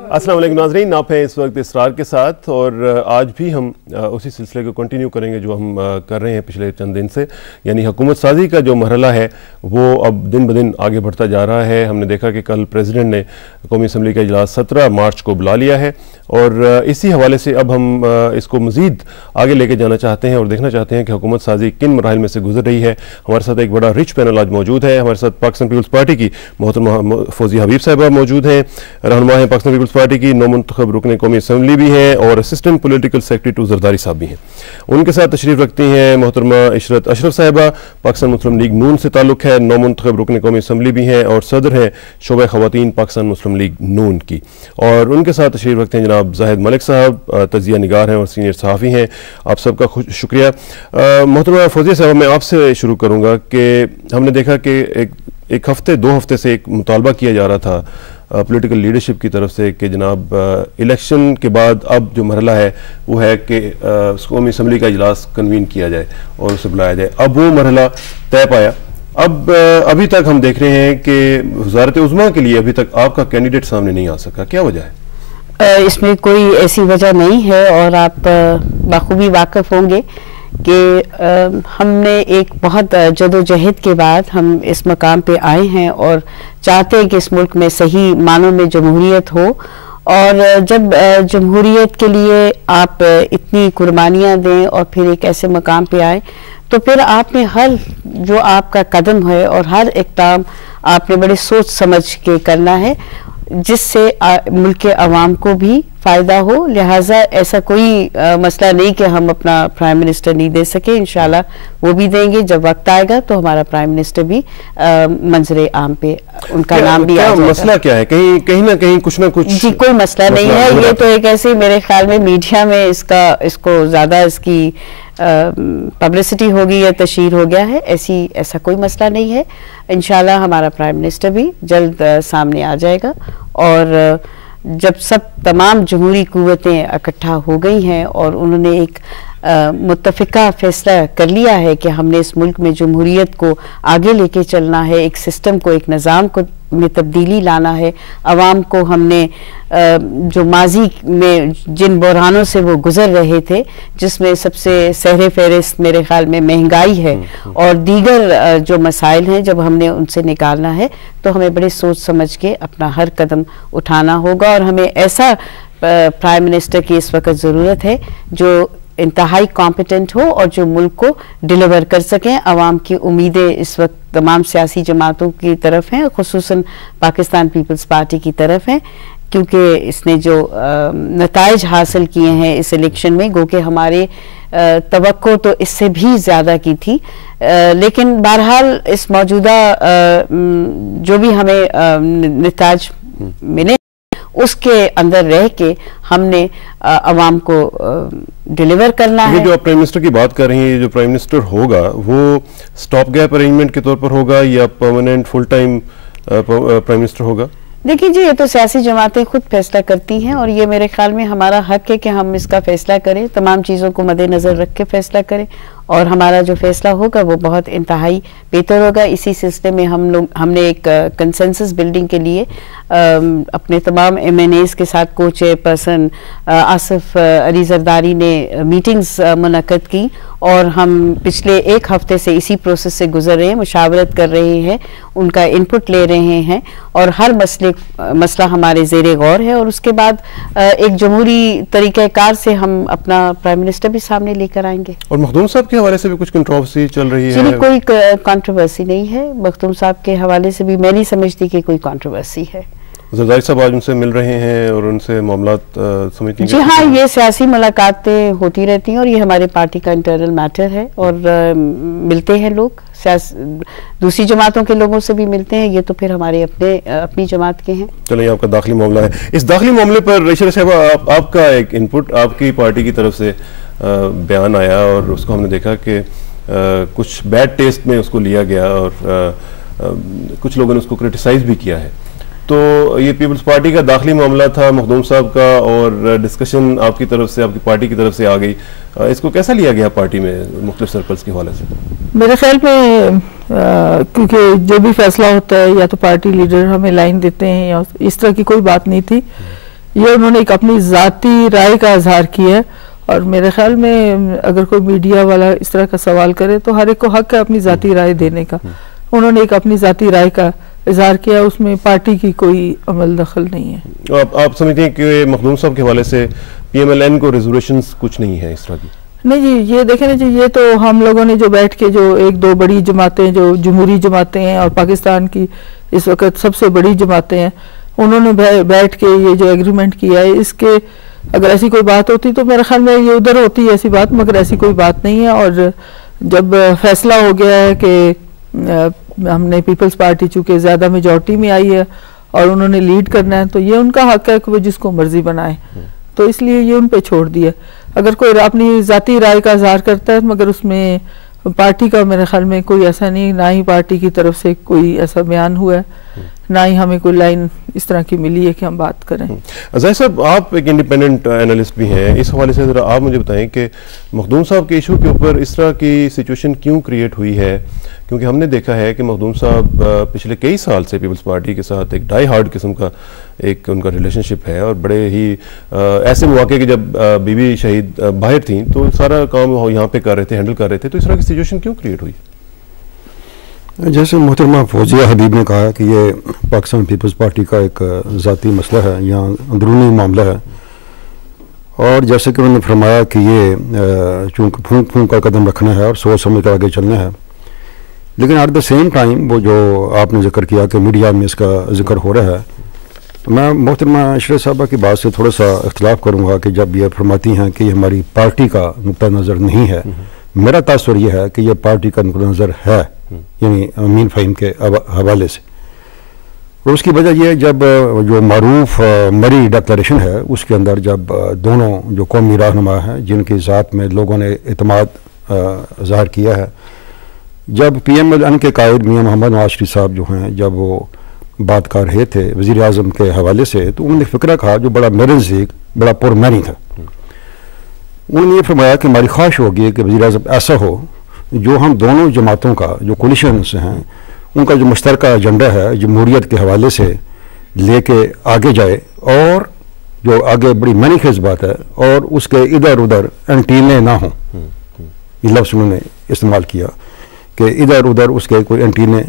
अस्सलाम वालेकुम नाज़रीन, आप हैं इस वक्त इसरार के साथ और आज भी हम उसी सिलसिले को कंटिन्यू करेंगे जो हम कर रहे हैं पिछले चंद दिन से, यानी हुकूमत साजी का जो मरहला है वो अब दिन ब दिन आगे बढ़ता जा रहा है। हमने देखा कि कल प्रेसिडेंट ने कौमी असम्बली का इजलास 17 मार्च को बुला लिया है और इसी हवाले से अब हम इसको मज़ीद आगे लेके जाना चाहते हैं और देखना चाहते हैं कि हुकूमत साजी किन मराहिल में से गुजर रही है। हमारे साथ एक बड़ा रिच पैनल आज मौजूद है। हमारे साथ पाकिस्तान पीपल्स पार्टी की मोहतरमा फौजिया हबीब साहिबा मौजूद हैं, रहनुमा हैं पाकिस्तान पीपल्स पार्टी की, नौमुंतखब रुकन कौमी असम्बली भी हैं और assistant political secretary to Zardari साहब भी हैं। उनके साथ तशरीफ़ रखती हैं मोहतरमा इशरत अशरफ साहिबा, पाकिस्तान मुस्लिम लीग नून से ताल्लुक़ है, नौमुंतखब रुकन कौमी असम्बली भी हैं और सदर हैं शोबा ख़वातीन पाकिस्तान मुस्लिम लीग नून की। और उनके साथ तशरीफ़ रखते हैं जनाब जाहिद मलिक साहब, तजिया निगार हैं और सीनियर सहाफ़ी हैं। आप सबका शुक्रिया। मोहतरमा फौजिया साहब, मैं आपसे शुरू करूँगा कि हमने देखा कि एक हफ्ते 2 हफ्ते से एक मुतालबा किया जा रहा था पॉलिटिकल लीडरशिप की तरफ से कि जनाब इलेक्शन के बाद अब जो मरहला है वो है कि कौमी असम्बली का इजलास कन्वीन किया जाए और उसे बुलाया जाए। अब वो मरहला तय पाया। अब अभी तक हम देख रहे हैं कि वज़ारत उज़्मा के लिए अभी तक आपका कैंडिडेट सामने नहीं आ सका, क्या वजह है? इसमें कोई ऐसी वजह नहीं है और आप बखूबी वाकिफ़ होंगे कि हमने एक बहुत जदोजहद के बाद हम इस मकाम पे आए हैं और चाहते हैं कि इस मुल्क में सही मानों में जमहूरियत हो। और जब जमहूरियत के लिए आप इतनी कुर्बानियाँ दें और फिर एक ऐसे मकाम पे आए तो फिर आपने हर जो आपका कदम है और हर इक़दाम आपने बड़े सोच समझ के करना है जिससे मुल्क के अवाम को भी फ़ायदा हो। लिहाजा ऐसा कोई मसला नहीं कि हम अपना प्राइम मिनिस्टर नहीं दे सके, इंशाल्लाह वो भी देंगे। जब वक्त आएगा तो हमारा प्राइम मिनिस्टर भी मंजरे आम पे उनका नाम भी आ जाएगा। मसला क्या है? कहीं ना कहीं कुछ ना कुछ जी कोई मसला नहीं है। ये तो एक ऐसे मेरे ख्याल में मीडिया में इसको ज़्यादा इसकी पब्लिसिटी होगी या तशहीर हो गया है, ऐसा कोई मसला नहीं है। इंशाल्लाह हमारा प्राइम मिनिस्टर भी जल्द सामने आ जाएगा और जब सब तमाम जमहूरी कुव्वतें इकट्ठा हो गई हैं और उन्होंने एक मुत्तफ़िका फैसला कर लिया है कि हमने इस मुल्क में जमहूरियत को आगे लेके चलना है, एक सिस्टम को, एक निज़ाम को में तब्दीली लाना है। अवाम को हमने जो माजी में जिन बहरानों से वो गुजर रहे थे, जिसमें सबसे सहरे फहरिस्त मेरे ख्याल में महंगाई है और दीगर जो मसाइल हैं, जब हमने उनसे निकालना है तो हमें बड़े सोच समझ के अपना हर कदम उठाना होगा। और हमें ऐसा प्राइम मिनिस्टर की इस वक्त ज़रूरत है जो इंतहाई कॉम्पिटेंट हो और जो मुल्क को डिलीवर कर सकें। अवाम की उम्मीदें इस वक्त तमाम सियासी जमातों की तरफ हैं, खुसूसन पाकिस्तान पीपल्स पार्टी की तरफ हैं, क्योंकि इसने जो नताइज हासिल किए हैं इस इलेक्शन में, गो कि हमारे तवक्को तो इससे भी ज़्यादा की थी। लेकिन बहरहाल इस मौजूदा जो भी हमें नताइज मिले उसके अंदर रह के हमने अवाम को डिलीवर करना है। जो आप प्राइम मिनिस्टर की बात कर रही हैं, जो प्राइम मिनिस्टर होगा वो स्टॉप गैप अरेंजमेंट के तौर पर होगा या permanent full time prime minister होगा? देखिए जी, ये तो सियासी जमातें खुद फैसला करती हैं और ये मेरे ख्याल में हमारा हक है कि हम इसका फैसला करें, तमाम चीज़ों को मद्देनज़र रख के फैसला करें और हमारा जो फैसला होगा वो बहुत इंतहाई बेहतर होगा। इसी सिलसिले में हमने एक कंसेंसस बिल्डिंग के लिए अपने तमाम MNAs के साथ को चेयरपर्सन आसिफ अली जरदारी ने मीटिंग्स मुनक्कद की और हम पिछले 1 हफ्ते से इसी प्रोसेस से गुजर रहे हैं, मुशावरत कर रहे हैं, उनका इनपुट ले रहे हैं और हर मसला हमारे ज़ेरे गौर है और उसके बाद एक जमहूरी तरीक़ाकार से हम अपना प्राइम मिनिस्टर भी सामने लेकर आएंगे। और मखदूम साहब के हवाले से भी कुछ कंट्रोवर्सी चल रही है? कोई कंट्रोवर्सी नहीं है। मखदूम साहब के हवाले से भी मैं नहीं समझती कि कोई कंट्रोवर्सी है। जरदारी साहब आज उनसे मिल रहे हैं और उनसे मामलात समझती हैं? जी हाँ, ये सियासी मुलाकातें होती रहती हैं और ये हमारे पार्टी का इंटरनल मैटर है और मिलते हैं लोग, दूसरी जमातों के लोगों से भी मिलते हैं। ये तो फिर हमारे अपनी जमात के हैं। चलो, ये आपका दाखिली मामला है। इस दाखिली मामले पर इशरत साहब आपका एक इनपुट, आपकी पार्टी की तरफ से बयान आया और उसको हमने देखा कि कुछ बैड टेस्ट में उसको लिया गया और कुछ लोगों ने उसको क्रिटिसाइज भी किया है। तो ये पीपल्स पार्टी का दाखिली मामला था मखदूम साहब का और डिस्कशन आपकी तरफ से, आपकी पार्टी की तरफ से आ गई, इसको कैसा लिया गया पार्टी में मुख्तलिफ सर्कल्स के हवाले से? मेरे ख्याल में क्योंकि जो भी फैसला होता है या तो पार्टी लीडर हमें लाइन देते हैं या इस तरह की कोई बात नहीं थी। ये उन्होंने एक अपनी ज़ाती राय का इजहार किया है। और मेरे ख्याल में अगर कोई मीडिया वाला इस तरह का सवाल करे तो हर एक को हक है अपनी ज़ाती राय देने का। उन्होंने एक अपनी ज़ाती राय का इजहार किया, उसमें पार्टी की कोई अमल दखल नहीं है। आप समझते हैं कि मखदूम साहब के हवाले से PMLN को रेजोल्यूशंस कुछ नहीं है इस तरह की? नहीं जी, ये देखें ना जी, ये तो हम लोगों ने जो बैठ के जो एक दो बड़ी जमातें जो जमहूरी जमातें हैं और पाकिस्तान की इस वक्त सबसे बड़ी जमातें हैं, उन्होंने बैठ के ये जो एग्रीमेंट किया है, इसके अगर ऐसी कोई बात होती तो मेरे ख्याल में ये उधर होती है ऐसी बात, मगर ऐसी कोई बात नहीं है। और जब फैसला हो गया है कि हमने पीपल्स पार्टी चूँकि ज़्यादा मेजॉरिटी में आई है और उन्होंने लीड करना है, तो ये उनका हक है कि वो जिसको मर्जी बनाए, तो इसलिए ये उन पे छोड़ दिया। अगर कोई अपनी ज़ाती राय का इज़हार करता है मगर उसमें पार्टी का मेरे ख्याल में कोई ऐसा नहीं, ना ही पार्टी की तरफ से कोई ऐसा बयान हुआ है, ना ही हमें कोई लाइन इस तरह की मिली है कि हम बात करें। ज़ाहिर साहब, आप एक इंडिपेंडेंट एनालिस्ट भी हैं, इस हवाले से ज़रा आप मुझे बताएं कि मखदूम साहब के इशू के ऊपर इस तरह की सिचुएशन क्यों क्रिएट हुई है? क्योंकि हमने देखा है कि मखदूम साहब पिछले कई साल से पीपल्स पार्टी के साथ एक डाई हार्ड किस्म का एक उनका रिलेशनशिप है, और बड़े ही ऐसे मौके कि जब बीवी शहीद बाहर थी तो सारा काम यहाँ पे कर रहे थे, हैंडल कर रहे थे, तो इस तरह की सिचुएशन क्यों क्रिएट हुई? जैसे मोहतरमा फौजिया हबीब ने कहा कि ये पाकिस्तान पीपल्स पार्टी का एक ज़ाती मसला है, यहाँ अंदरूनी मामला है, और जैसे कि उन्होंने फरमाया कि ये चूँकि फूंक फूंक का कदम रखना है और सोच समझ कर आगे चलना है, लेकिन एट द सेम टाइम वो जो आपने जिक्र किया कि मीडिया में इसका जिक्र हो रहा है, तो मैं मोहतरमा इशरत साहबा की बात से थोड़ा सा इख्तलाफ करूँगा कि जब ये फरमाती हैं कि ये हमारी पार्टी का नुक्ता नज़र नहीं है, मेरा तासुर यह है कि यह पार्टी का नुक्ता नज़र है, यानी अमीन फ़हीम के हवाले से। और उसकी वजह यह, जब जो मारूफ मरी डिक्लेरेशन है उसके अंदर जब दोनों जो कौमी रहनुमा हैं जिनकी ज़ात में लोगों ने इत्मीनान ज़ाहिर किया है, जब PMLN के कायद मियां मोहम्मद नवाज शरीफ साहब जो हैं, जब वो बात कर रहे थे वज़ीर आज़म के हवाले से, तो उन्होंने फ़िक्रा कहा जो बड़ा मेरे नज़दीक बड़ा पुरमैनी था। उन्होंने ये फरमाया कि हमारी ख्वाहिश होगी कि वज़ीर आज़म ऐसा हो जो हम दोनों जमातों का जो कोलिशंस हैं उनका जो मुश्तरका एजेंडा है जमहूरियत के हवाले से लेके आगे जाए, और जो आगे बड़ी मैनीखेज बात है, और उसके इधर उधर एंटीने ना हों, ये लफ्ज़ उन्होंने इस्तेमाल किया कि इधर उधर उसके कोई एंटीने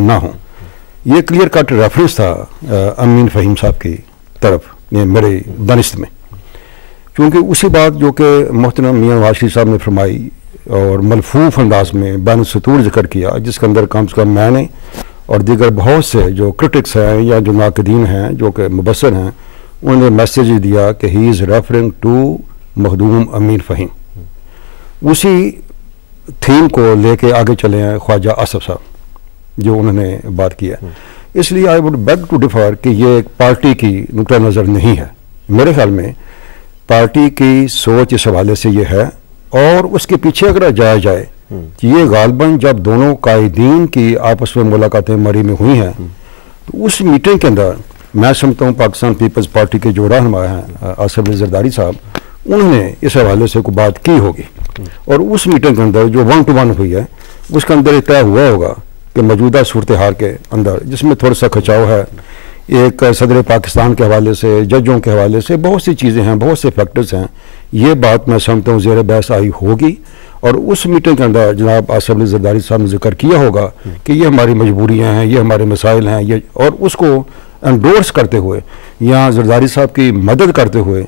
ना हों। ये क्लियर कट रेफरेंस था अमीन फ़हीम साहब की तरफ मेरे दानिश्त में, क्योंकि उसी बात जो कि मोहतरम मियां नवाज शरीफ साहब ने फरमाई और मलफूफ अंदाज में बैन सतूर जिक्र किया, जिसके अंदर कम से कम मैंने और दीगर बहुत से जो क्रिटिक्स हैं या जो नाकदीन हैं जो कि मुबसर हैं, उन्होंने मैसेज दिया कि he is referring to Makhdoom Amin Fahim. उसी थीम को लेके आगे चले हैं ख्वाजा आसफ साहब जो उन्होंने बात किया। इसलिए I would beg to differ कि ये एक पार्टी की नुक्ता नज़र नहीं है। मेरे ख्याल में पार्टी की सोच इस हवाले से ये है, और उसके पीछे अगर जाया जाए कि ये गालबन जब दोनों कायदीन की आपस में मुलाकातें मरी में हुई हैं, तो उस मीटिंग के अंदर मैं समझता हूँ पाकिस्तान पीपल्स पार्टी के जो रहनुमा हैं आसिफ अली जरदारी साहब, उन्होंने इस हवाले से कोई बात की होगी, और उस मीटिंग के अंदर जो 1-to-1 हुई है उसके अंदर तय हुआ होगा कि मौजूदा सूरत हाल के अंदर, जिसमें थोड़ा सा खिंचाव है, एक सदर पाकिस्तान के हवाले से, जजों के हवाले से बहुत सी चीज़ें हैं, बहुत से फैक्टर्स हैं, ये बात मैं समझता हूँ ज़ेर बहस आई होगी। और उस मीटिंग के अंदर जनाब आसिफ अली जरदारी साहब ने जिक्र किया होगा कि ये हमारी मजबूरियाँ हैं, ये हमारे मसाइल हैं, ये, और उसको एंडोर्स करते हुए या जरदारी साहब की मदद करते हुए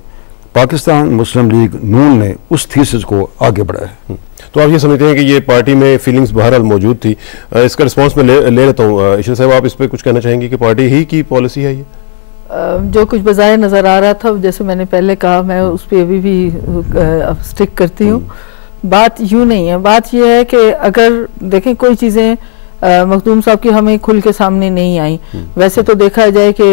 पाकिस्तान मुस्लिम लीग नून ने उस थीसिस को आगे बढ़ाया है। तो आप ये समझते हैं कि ये पार्टी में फीलिंग्स बहरहाल मौजूद थी? इसका रिस्पांस मैं ले लेता हूँ। इशरत साहब, आप इस पर कुछ कहना चाहेंगे कि पार्टी ही की पॉलिसी है ये? जो कुछ बजाय नज़र आ रहा था, जैसे मैंने पहले कहा, मैं उस पर अभी भी स्टिक करती हूँ। बात यूँ नहीं है, बात यह है कि अगर देखें कोई चीज़ें मखदूम साहब की हमें खुल के सामने नहीं आई। वैसे तो देखा जाए कि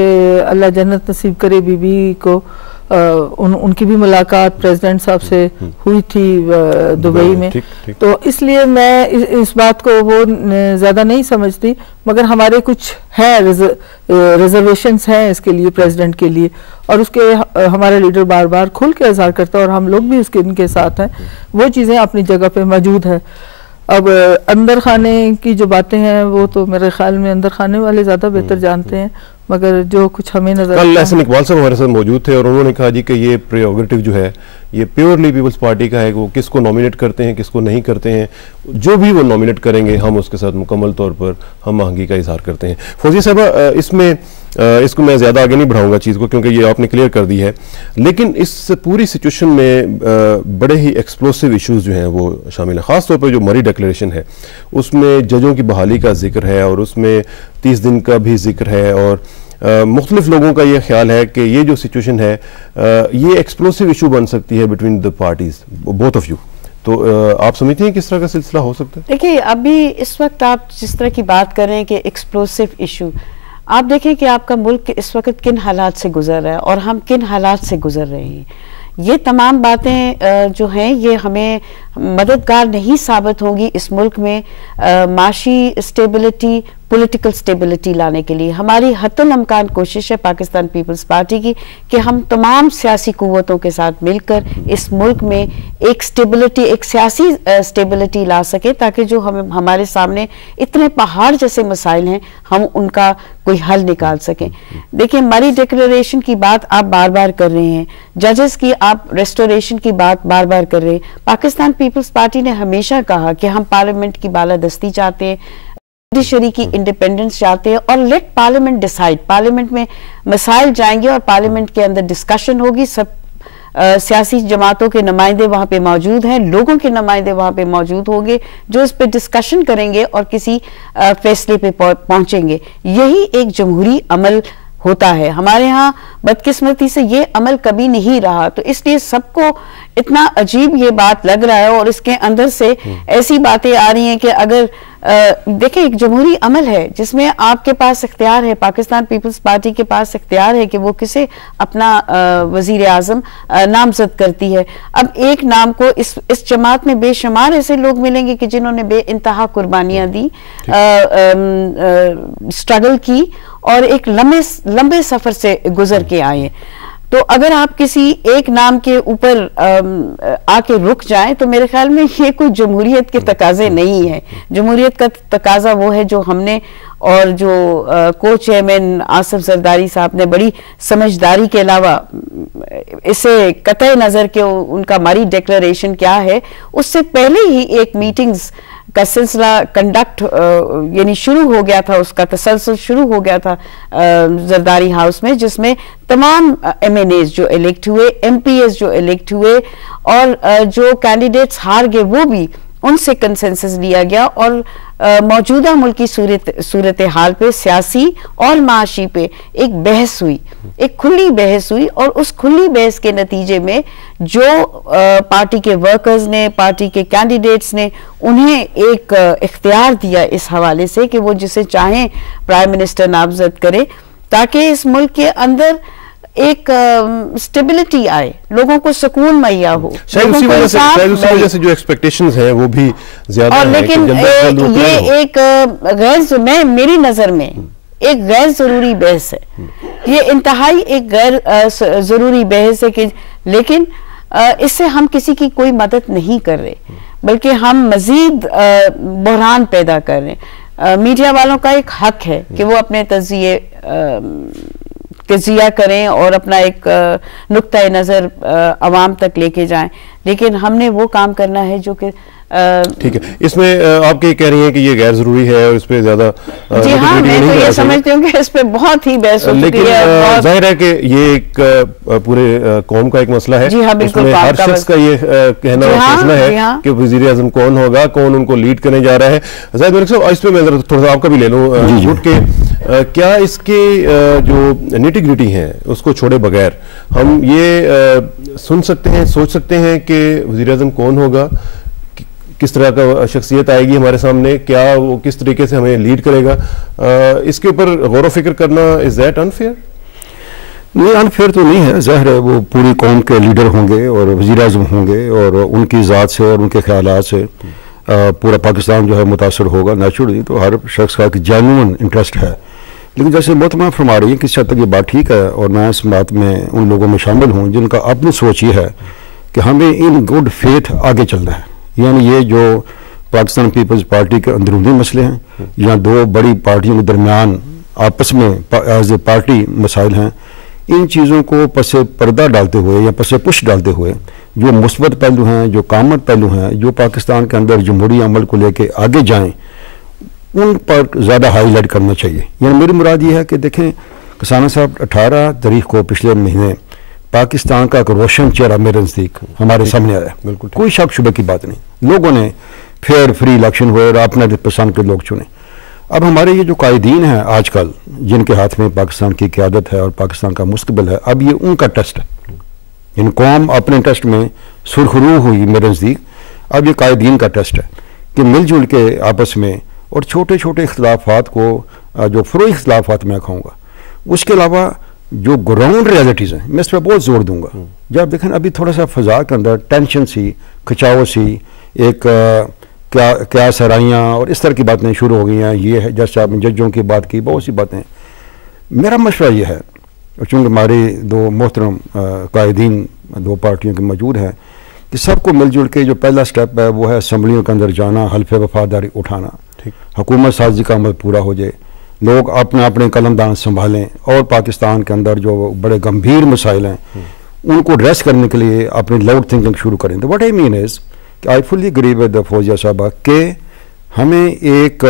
अल्लाह जन्नत नसीब करे, बीबी को उनकी भी मुलाकात प्रेसिडेंट साहब से हुई थी दुबई में, तो इसलिए मैं इस बात को वो ज़्यादा नहीं समझती, मगर हमारे कुछ है रिजर्वेशंस हैं इसके लिए, प्रेसिडेंट के लिए, और उसके हमारा लीडर बार बार खुल के इज़हार करता है और हम लोग भी उसके इनके साथ हैं, वो चीज़ें अपनी जगह पे मौजूद है। अब अंदर खाने की जो बातें हैं वो तो मेरे ख्याल में अंदर खाने वाले ज़्यादा बेहतर जानते हैं, मगर जो कुछ हमें नजर कल एहसन इकबाल साहब हमारे साथ मौजूद थे और उन्होंने कहा जी कि ये प्रेरोगेटिव जो है ये प्योरली पीपल्स पार्टी का है, वो किसको नॉमिनेट करते हैं किसको नहीं करते हैं, जो भी वो नॉमिनेट करेंगे हम उसके साथ मुकम्मल तौर पर हम आहंगी का इजहार करते हैं। फौजी साहब, इसमें इसको मैं ज़्यादा आगे नहीं बढ़ाऊंगा चीज़ को क्योंकि ये आपने क्लियर कर दी है, लेकिन इस पूरी सिचुएशन में बड़े ही एक्सप्लोसिव इश्यूज जो हैं वो शामिल हैं। ख़ास तौर पर जो मरी डिक्लेरेशन है उसमें जजों की बहाली का जिक्र है और उसमें 30 दिन का भी जिक्र है और मुख्तलिफ लोगों का ये ख्याल है कि ये जो सिचुएशन है ये एक्सप्लोसिव इशू बन सकती है between the parties, both of you. तो आप समझते हैं किस तरह का सिलसिला हो सकता है? देखिए, अभी इस वक्त आप जिस तरह की बात कर रहे हैं कि एक्सप्लोसिव इशू, आप देखें कि आपका मुल्क इस वक्त किन हालात से गुजर रहा है और हम किन हालात से गुजर रहे हैं। ये तमाम बातें जो हैं ये हमें मददगार नहीं साबित होंगी इस मुल्क में माशी स्टेबिलिटी, पॉलिटिकल स्टेबिलिटी लाने के लिए। हमारी हत्तुल इम्कान कोशिश है पाकिस्तान पीपल्स पार्टी की कि हम तमाम सियासी कुव्वतों के साथ मिलकर इस मुल्क में एक स्टेबिलिटी, एक सियासी स्टेबिलिटी ला सके ताकि जो हमारे सामने इतने पहाड़ जैसे मसाइल हैं हम उनका कोई हल निकाल सकें। देखिए, मरी डिक्लेरेशन की बात आप बार बार कर रहे हैं, जजेस की आप रेस्टोरेशन की बात बार बार कर रहे हैं। पाकिस्तान पीपल्स पार्टी ने हमेशा कहा कि हम पार्लियामेंट की बालादस्ती चाहते हैं, जुडिशरी की इंडिपेंडेंस चाहते हैं और लेट पार्लियामेंट डिसाइड। पार्लियामेंट में मसाइल जाएंगे और पार्लियामेंट के अंदर डिस्कशन होगी, सब सियासी जमातों के नुमाइंदे वहां पे मौजूद हैं, लोगों के नुमाइंदे वहां पे मौजूद होंगे जो इस पे डिस्कशन करेंगे और किसी फैसले पे पहुंचेंगे। यही एक जमहूरी अमल होता है। हमारे यहाँ बदकिस्मती से ये अमल कभी नहीं रहा, तो इसलिए सबको इतना अजीब ये बात लग रहा है और इसके अंदर से ऐसी बातें आ रही हैं कि अगर देखें, एक जमहूरी अमल है जिसमें आपके पास इख्तियार है, पाकिस्तान पीपल्स पार्टी के पास इख्तियार है कि वो किसे अपना वजीर आजम नामजद करती है। अब एक नाम को इस जमात में बेशुमार ऐसे लोग मिलेंगे कि जिन्होंने बेइंतहा कुर्बानियां दी, स्ट्रगल की और एक लंबे सफर से गुजर के आए। तो अगर आप किसी एक नाम के ऊपर आके रुक जाएं तो मेरे ख्याल में ये कोई जमहूरियत के तकाजे नहीं है। जमहूरियत का तकाजा वो है जो हमने और जो को चेयरमैन आसिफ जरदारी साहब ने बड़ी समझदारी के अलावा इसे कतई नज़र के उनका मरी डिक्लेरेशन क्या है उससे पहले ही एक मीटिंग्स का सिलसिला कंडक्ट यानी शुरू हो गया था, उसका तसलसल शुरू हो गया था जरदारी हाउस में, जिसमें तमाम MNAs जो इलेक्ट हुए, MPs जो इलेक्ट हुए और जो कैंडिडेट्स हार गए वो भी उनसे कंसेंसस लिया गया और मौजूदा मुल्की सूरत हाल पे सियासी और माशी पे एक बहस हुई, एक खुली बहस हुई और उस खुली बहस के नतीजे में जो पार्टी के वर्कर्स ने, पार्टी के कैंडिडेट्स ने उन्हें एक इख्तियार दिया इस हवाले से कि वो जिसे चाहें प्राइम मिनिस्टर नामजद करे ताकि इस मुल्क के अंदर एक स्टेबिलिटी आए, लोगों को सुकून मुहैया हो। शायद उसी वजह से जो एक्सपेक्टेशंस हैं वो भी ज्यादा हैं। लेकिन ये एक मेरी नजर में एक गैर जरूरी बहस है, ये इंतहाई एक गैर जरूरी बहस है कि लेकिन इससे हम किसी की कोई मदद नहीं कर रहे बल्कि हम मजीद बहरान पैदा कर रहे हैं। मीडिया वालों का एक हक है कि वो अपने तजिया करें और अपना एक नुक्ता नज़र अवाम तक लेके जाएं, लेकिन हमने वो काम करना है जो कि ठीक है। इसमें आप कह रही हैं कि ये गैर जरूरी है और इस पे ज्यादा जी हाँ, मैं तो ये समझती हूँ कि इस पे बहुत ही बहस हो चुकी है। लेकिन जाहिर है कि ये एक पूरे कौम का एक मसला है। जी हाँ, बिल्कुल। हर शख्स का ये कहना और सोचना है कि वजीर आजम कौन होगा, कौन उनको लीड करने जा रहा है। जाहिद मलिक साहब, इस पे मैं थोड़ा सा आपका भी ले लूँ जुट के, क्या इसके जो निटी ग्रिटी हैं उसको छोड़े बगैर हम ये सुन सकते हैं, सोच सकते हैं कि वजीर आजम कौन होगा, किस तरह का शख्सियत आएगी हमारे सामने, क्या वो किस तरीके से हमें लीड करेगा, इसके ऊपर गौर व फिक्र करना इज दैट अनफेयर? नहीं, अनफेयर तो नहीं है। ज़ाहिर है वो पूरी कौम के लीडर होंगे और वज़ीर आज़म होंगे और उनकी ज़ात से और उनके ख्यालात से पूरा पाकिस्तान जो है मुतासर होगा नेचुरली। तो हर शख्स का एक जेन्युइन इंटरेस्ट है, लेकिन जैसे मोहतरमा फरमा रही है किस हद तक ये बात ठीक है और मैं इस बात में उन लोगों में शामिल हूँ जिनका अपनी सोच ये है कि हमें इन गुड फेथ आगे चलना है। यानी ये जो पाकिस्तान पीपल्स पार्टी के अंदरूनी मसले हैं या दो बड़ी पार्टियों के दरमियान आपस में एज ए पार्टी मसाइल हैं, इन चीज़ों को पसे पर्दा डालते हुए या पसे पुश डालते हुए जो मुस्बत पहलू हैं, जो कामन पहलू हैं, जो पाकिस्तान के अंदर जमहूरी अमल को लेके आगे जाएं, उन पर ज़्यादा हाईलाइट करना चाहिए। यानी मेरी मुराद ये है कि देखें किसान साहब, 18 तारीख को पिछले महीने पाकिस्तान का एक रोशन चेहरा मेरे नज़दीक हमारे सामने आया, बिल्कुल कोई शक शुबे की बात नहीं। लोगों ने फेयर फ्री इलेक्शन हुए और अपने पसंद के लोग चुने। अब हमारे ये जो कायदीन हैं आजकल, जिनके हाथ में पाकिस्तान की क़यादत है और पाकिस्तान का मुस्तकबिल है, अब ये उनका टेस्ट है। इन कौम अपने टेस्ट में सुरखरू हुई मेरे नज़दीक। अब ये कायदीन का टेस्ट है कि मिलजुल के आपस में और छोटे छोटे इख्तलाफात को, जो फरोई इख्तलाफात मैं कहूँगा, उसके अलावा जो ग्राउंड रियलिटीज़ हैं, मैं इस पर बहुत जोर दूंगा। जब देखें अभी थोड़ा सा फ़ज़ा के अंदर टेंशन सी, खिंचाव सी, एक क्या सराइयाँ और इस तरह की बातें शुरू हो गई हैं। ये है जैसे आपने जजों की बात की, बहुत सी बातें। मेरा मशवरा ये है, चूँकि हमारे दो मोहतरम कायदीन दो पार्टियों के मौजूद हैं, कि सबको मिलजुल के जो पहला स्टेप है वो है असम्बलियों के अंदर जाना, हल्फ वफादारी उठाना, हुकूमत साजी का अमल पूरा हो जाए, लोग अपने अपने कलमदान संभालें और पाकिस्तान के अंदर जो बड़े गंभीर मसाइल हैं उनको एड्रेस करने के लिए अपनी लाउड थिंकिंग शुरू करें। तो व्हाट आई मीन इज़ कि I fully agree with Fauzia साहबा कि हमें एक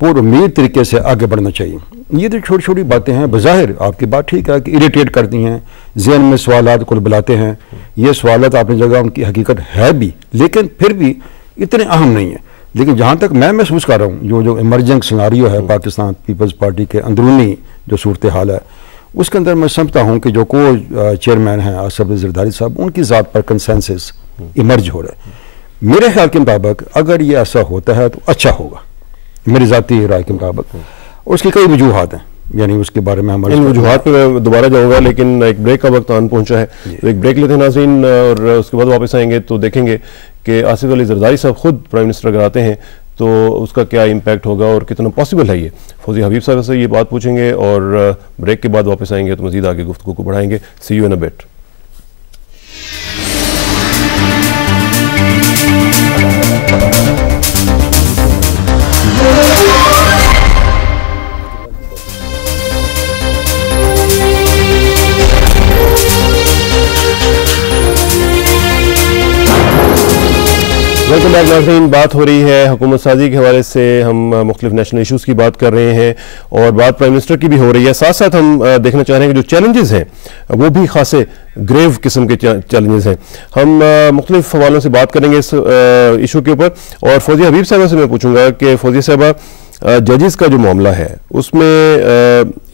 पुरुमीद तरीके से आगे बढ़ना चाहिए। ये तो छोटी छोटी बातें हैं, बज़ाहिर आपकी बात ठीक है कि इरिटेट करती हैं, ज़हन में सवालात को बुलाते हैं, ये सवालात अपनी जगह उनकी हकीकत है भी, लेकिन फिर भी इतने अहम नहीं है। लेकिन जहाँ तक मैं महसूस कर रहा हूँ, जो इमर्जिंग सिनारियो है पाकिस्तान पीपल्स पार्टी के अंदरूनी जो सूरत हाल है, उसके अंदर मैं समझता हूँ कि जो को चेयरमैन हैं आसिफ ज़रदारी साहब, उनकी ज़ात पर कंसेंसस इमर्ज हो रहा है। मेरे ख्याल के मुताबिक अगर ये ऐसा होता है तो अच्छा होगा, मेरी ज़ाती राय के मुताबिक। उसकी कई वजूहात हैं, यानी उसके बारे में हमारे वजूहात पे मैं दोबारा जाऊंगा, लेकिन एक ब्रेक का वक्त आन पहुंचा है, तो एक ब्रेक लेते हैं नाज़रीन, और उसके बाद वापस आएंगे तो देखेंगे कि आसिफ अली ज़रदारी साहब खुद प्राइम मिनिस्टर अगर आते हैं तो उसका क्या इम्पैक्ट होगा और कितना पॉसिबल है ये। फौजी हबीब साहब से ये बात पूछेंगे और ब्रेक के बाद वापस आएंगे तो मज़ीद आगे गुफ्तगू को बढ़ाएंगे। See you in a bit. Welcome back नाज़रीन। बात हो रही है हुकूमत साजी के हवाले से, हम मुख्तलिफ नेशनल इशूज़ की बात कर रहे हैं और बात प्राइम मिनिस्टर की भी हो रही है। साथ साथ हम देखना चाह रहे हैं कि जो चैलेंजेस हैं वो भी खासे ग्रेव किस्म के चैलेंजेस हैं। हम मुख्तलिफ हवालों से बात करेंगे इस इशू के ऊपर, और फौजी हबीब साहबा से मैं पूछूंगा कि फौजी साहबा, जजेस का जो मामला है उसमें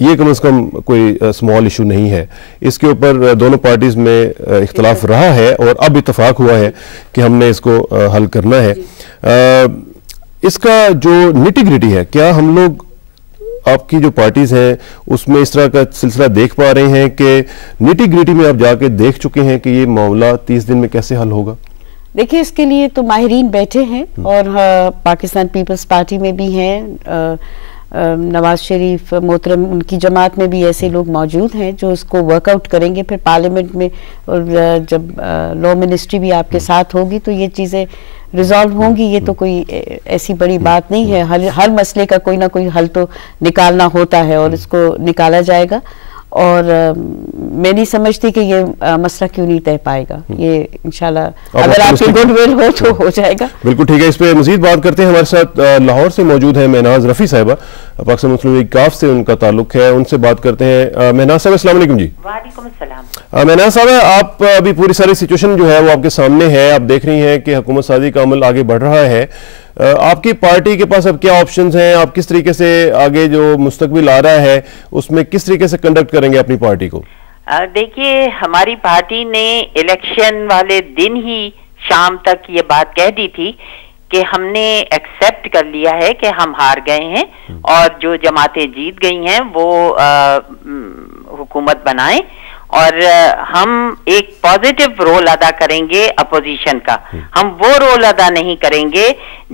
ये कम से कम कोई स्मॉल इशू नहीं है, इसके ऊपर दोनों पार्टीज़ में इख्तलाफ रहा है और अब इत्तफाक हुआ है कि हमने इसको हल करना है। इसका जो निटी-ग्रिटी है, क्या हम लोग आपकी जो पार्टीज़ हैं उसमें इस तरह का सिलसिला देख पा रहे हैं कि निटी-ग्रिटी में आप जाके देख चुके हैं कि ये मामला 30 दिन में कैसे हल होगा? देखिए, इसके लिए तो माहिरीन बैठे हैं और पाकिस्तान पीपल्स पार्टी में भी हैं, नवाज शरीफ मोहतरम, उनकी जमात में भी ऐसे लोग मौजूद हैं जो इसको वर्कआउट करेंगे। फिर पार्लियामेंट में और जब लॉ मिनिस्ट्री भी आपके साथ होगी तो ये चीज़ें रिजॉल्व होंगी। ये तो कोई ऐसी बड़ी बात नहीं है, हर मसले का कोई ना कोई हल तो निकालना होता है और इसको निकाला जाएगा। और मैं नहीं समझती कि ये मसला क्यों नहीं तय पाएगा, ये इंशाल्लाह अगर आपकी गुडविल हो तो हो जाएगा। बिल्कुल ठीक है, इस पे मजीद बात करते हैं। हमारे साथ लाहौर से मौजूद है महनाज रफ़ी साहिबा, पाकिस्तान मुस्लिम लीग काफ से उनका ताल्लुक है, उनसे बात करते हैं। महनाज साहब अस्सलाम वालेकुम जी। वालेकुम अस्सलाम। महनाज साहब, आप अभी पूरी सारी सिचुएशन जो है वो आपके सामने है, आप देख रही हैं कि हुकूमत साजी का अमल आगे बढ़ रहा है। आपकी पार्टी के पास अब क्या ऑप्शंस हैं, आप किस तरीके से आगे जो मुस्तकबिल आ रहा है उसमें किस तरीके से कंडक्ट करेंगे अपनी पार्टी को? देखिए, हमारी पार्टी ने इलेक्शन वाले दिन ही शाम तक ये बात कह दी थी कि हमने एक्सेप्ट कर लिया है कि हम हार गए हैं और जो जमातें जीत गई हैं वो हुकूमत बनाएं और हम एक पॉजिटिव रोल अदा करेंगे अपोजिशन का। हम वो रोल अदा नहीं करेंगे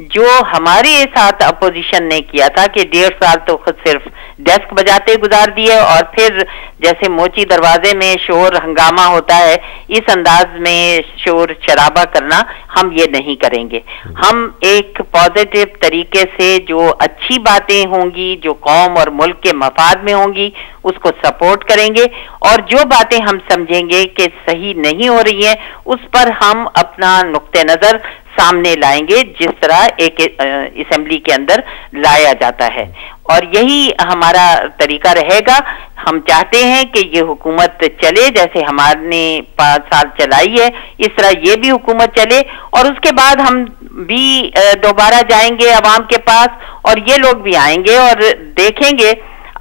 जो हमारे साथ अपोजिशन ने किया था कि 1.5 साल तो खुद सिर्फ डेस्क बजाते गुजार दिए और फिर जैसे मोची दरवाजे में शोर हंगामा होता है इस अंदाज में शोर शराबा करना हम ये नहीं करेंगे। हम एक पॉजिटिव तरीके से जो अच्छी बातें होंगी जो कौम और मुल्क के मफाद में होंगी उसको सपोर्ट करेंगे और जो बातें हम समझेंगे कि सही नहीं हो रही हैं उस पर हम अपना नुक्ते नजर सामने लाएंगे जिस तरह एक असेंबली के अंदर लाया जाता है और यही हमारा तरीका रहेगा। हम चाहते हैं कि ये हुकूमत चले जैसे हमारे 5 साल चलाई है इस तरह ये भी हुकूमत चले और उसके बाद हम भी दोबारा जाएंगे अवाम के पास और ये लोग भी आएंगे और देखेंगे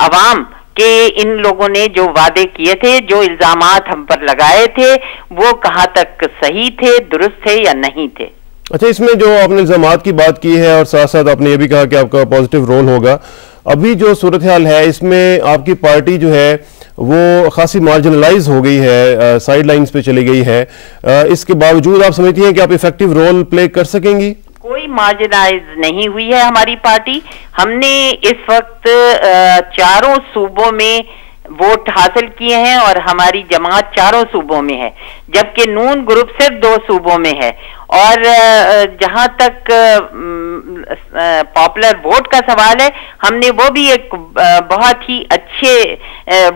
अवाम कि इन लोगों ने जो वादे किए थे जो इल्जामात हम पर लगाए थे वो कहाँ तक सही थे दुरुस्त थे या नहीं थे। अच्छा, इसमें जो आपने इल्जामात की बात की है और साथ साथ आपने ये भी कहा कि आपका पॉजिटिव रोल होगा, अभी जो सूरत हाल है इसमें आपकी पार्टी जो है वो खासी मार्जिनलाइज हो गई है, साइड लाइन्स पे चली गई है, इसके बावजूद आप समझती हैं कि आप इफेक्टिव रोल प्ले कर सकेंगी? कोई मार्जिनाइज नहीं हुई है हमारी पार्टी। हमने इस वक्त 4 सूबों में वोट हासिल किए हैं और हमारी जमात 4 सूबों में है जबकि नून ग्रुप सिर्फ 2 सूबों में है और जहां तक पॉपुलर वोट का सवाल है हमने वो भी एक बहुत ही अच्छे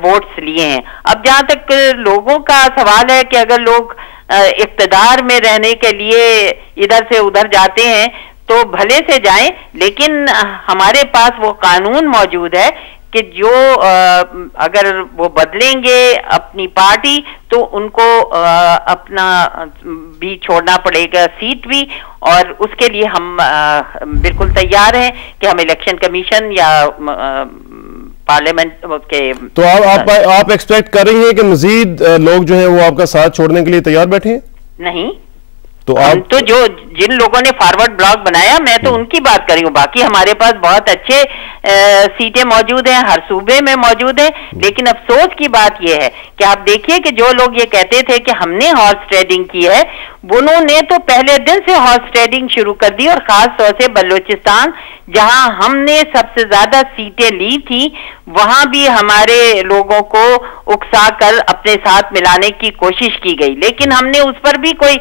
वोट्स लिए हैं। अब जहां तक लोगों का सवाल है कि अगर लोग इक्तदार में रहने के लिए इधर से उधर जाते हैं तो भले से जाएं लेकिन हमारे पास वो कानून मौजूद है कि जो अगर वो बदलेंगे अपनी पार्टी तो उनको अपना भी छोड़ना पड़ेगा सीट भी और उसके लिए हम बिल्कुल तैयार हैं कि हम इलेक्शन कमीशन या पार्लियामेंट के। तो आप एक्सपेक्ट कर रही हैं कि मजीद लोग जो हैं वो आपका साथ छोड़ने के लिए तैयार बैठे हैं? नहीं तो आप तो जो जिन लोगों ने फॉरवर्ड ब्लॉक बनाया मैं तो उनकी बात कर रही हूँ। बाकी हमारे पास बहुत अच्छे सीटें मौजूद हैं हर सूबे में मौजूद है लेकिन अफसोस की बात यह है कि आप देखिए कि जो लोग ये कहते थे कि हमने हॉर्स ट्रेडिंग की है उन्होंने तो पहले दिन से हॉर्स ट्रेडिंग शुरू कर दी और खास तौर से बलूचिस्तान जहां हमने सबसे ज्यादा सीटें ली थी वहां भी हमारे लोगों को उकसा कर अपने साथ मिलाने की कोशिश की गई लेकिन हमने उस पर भी कोई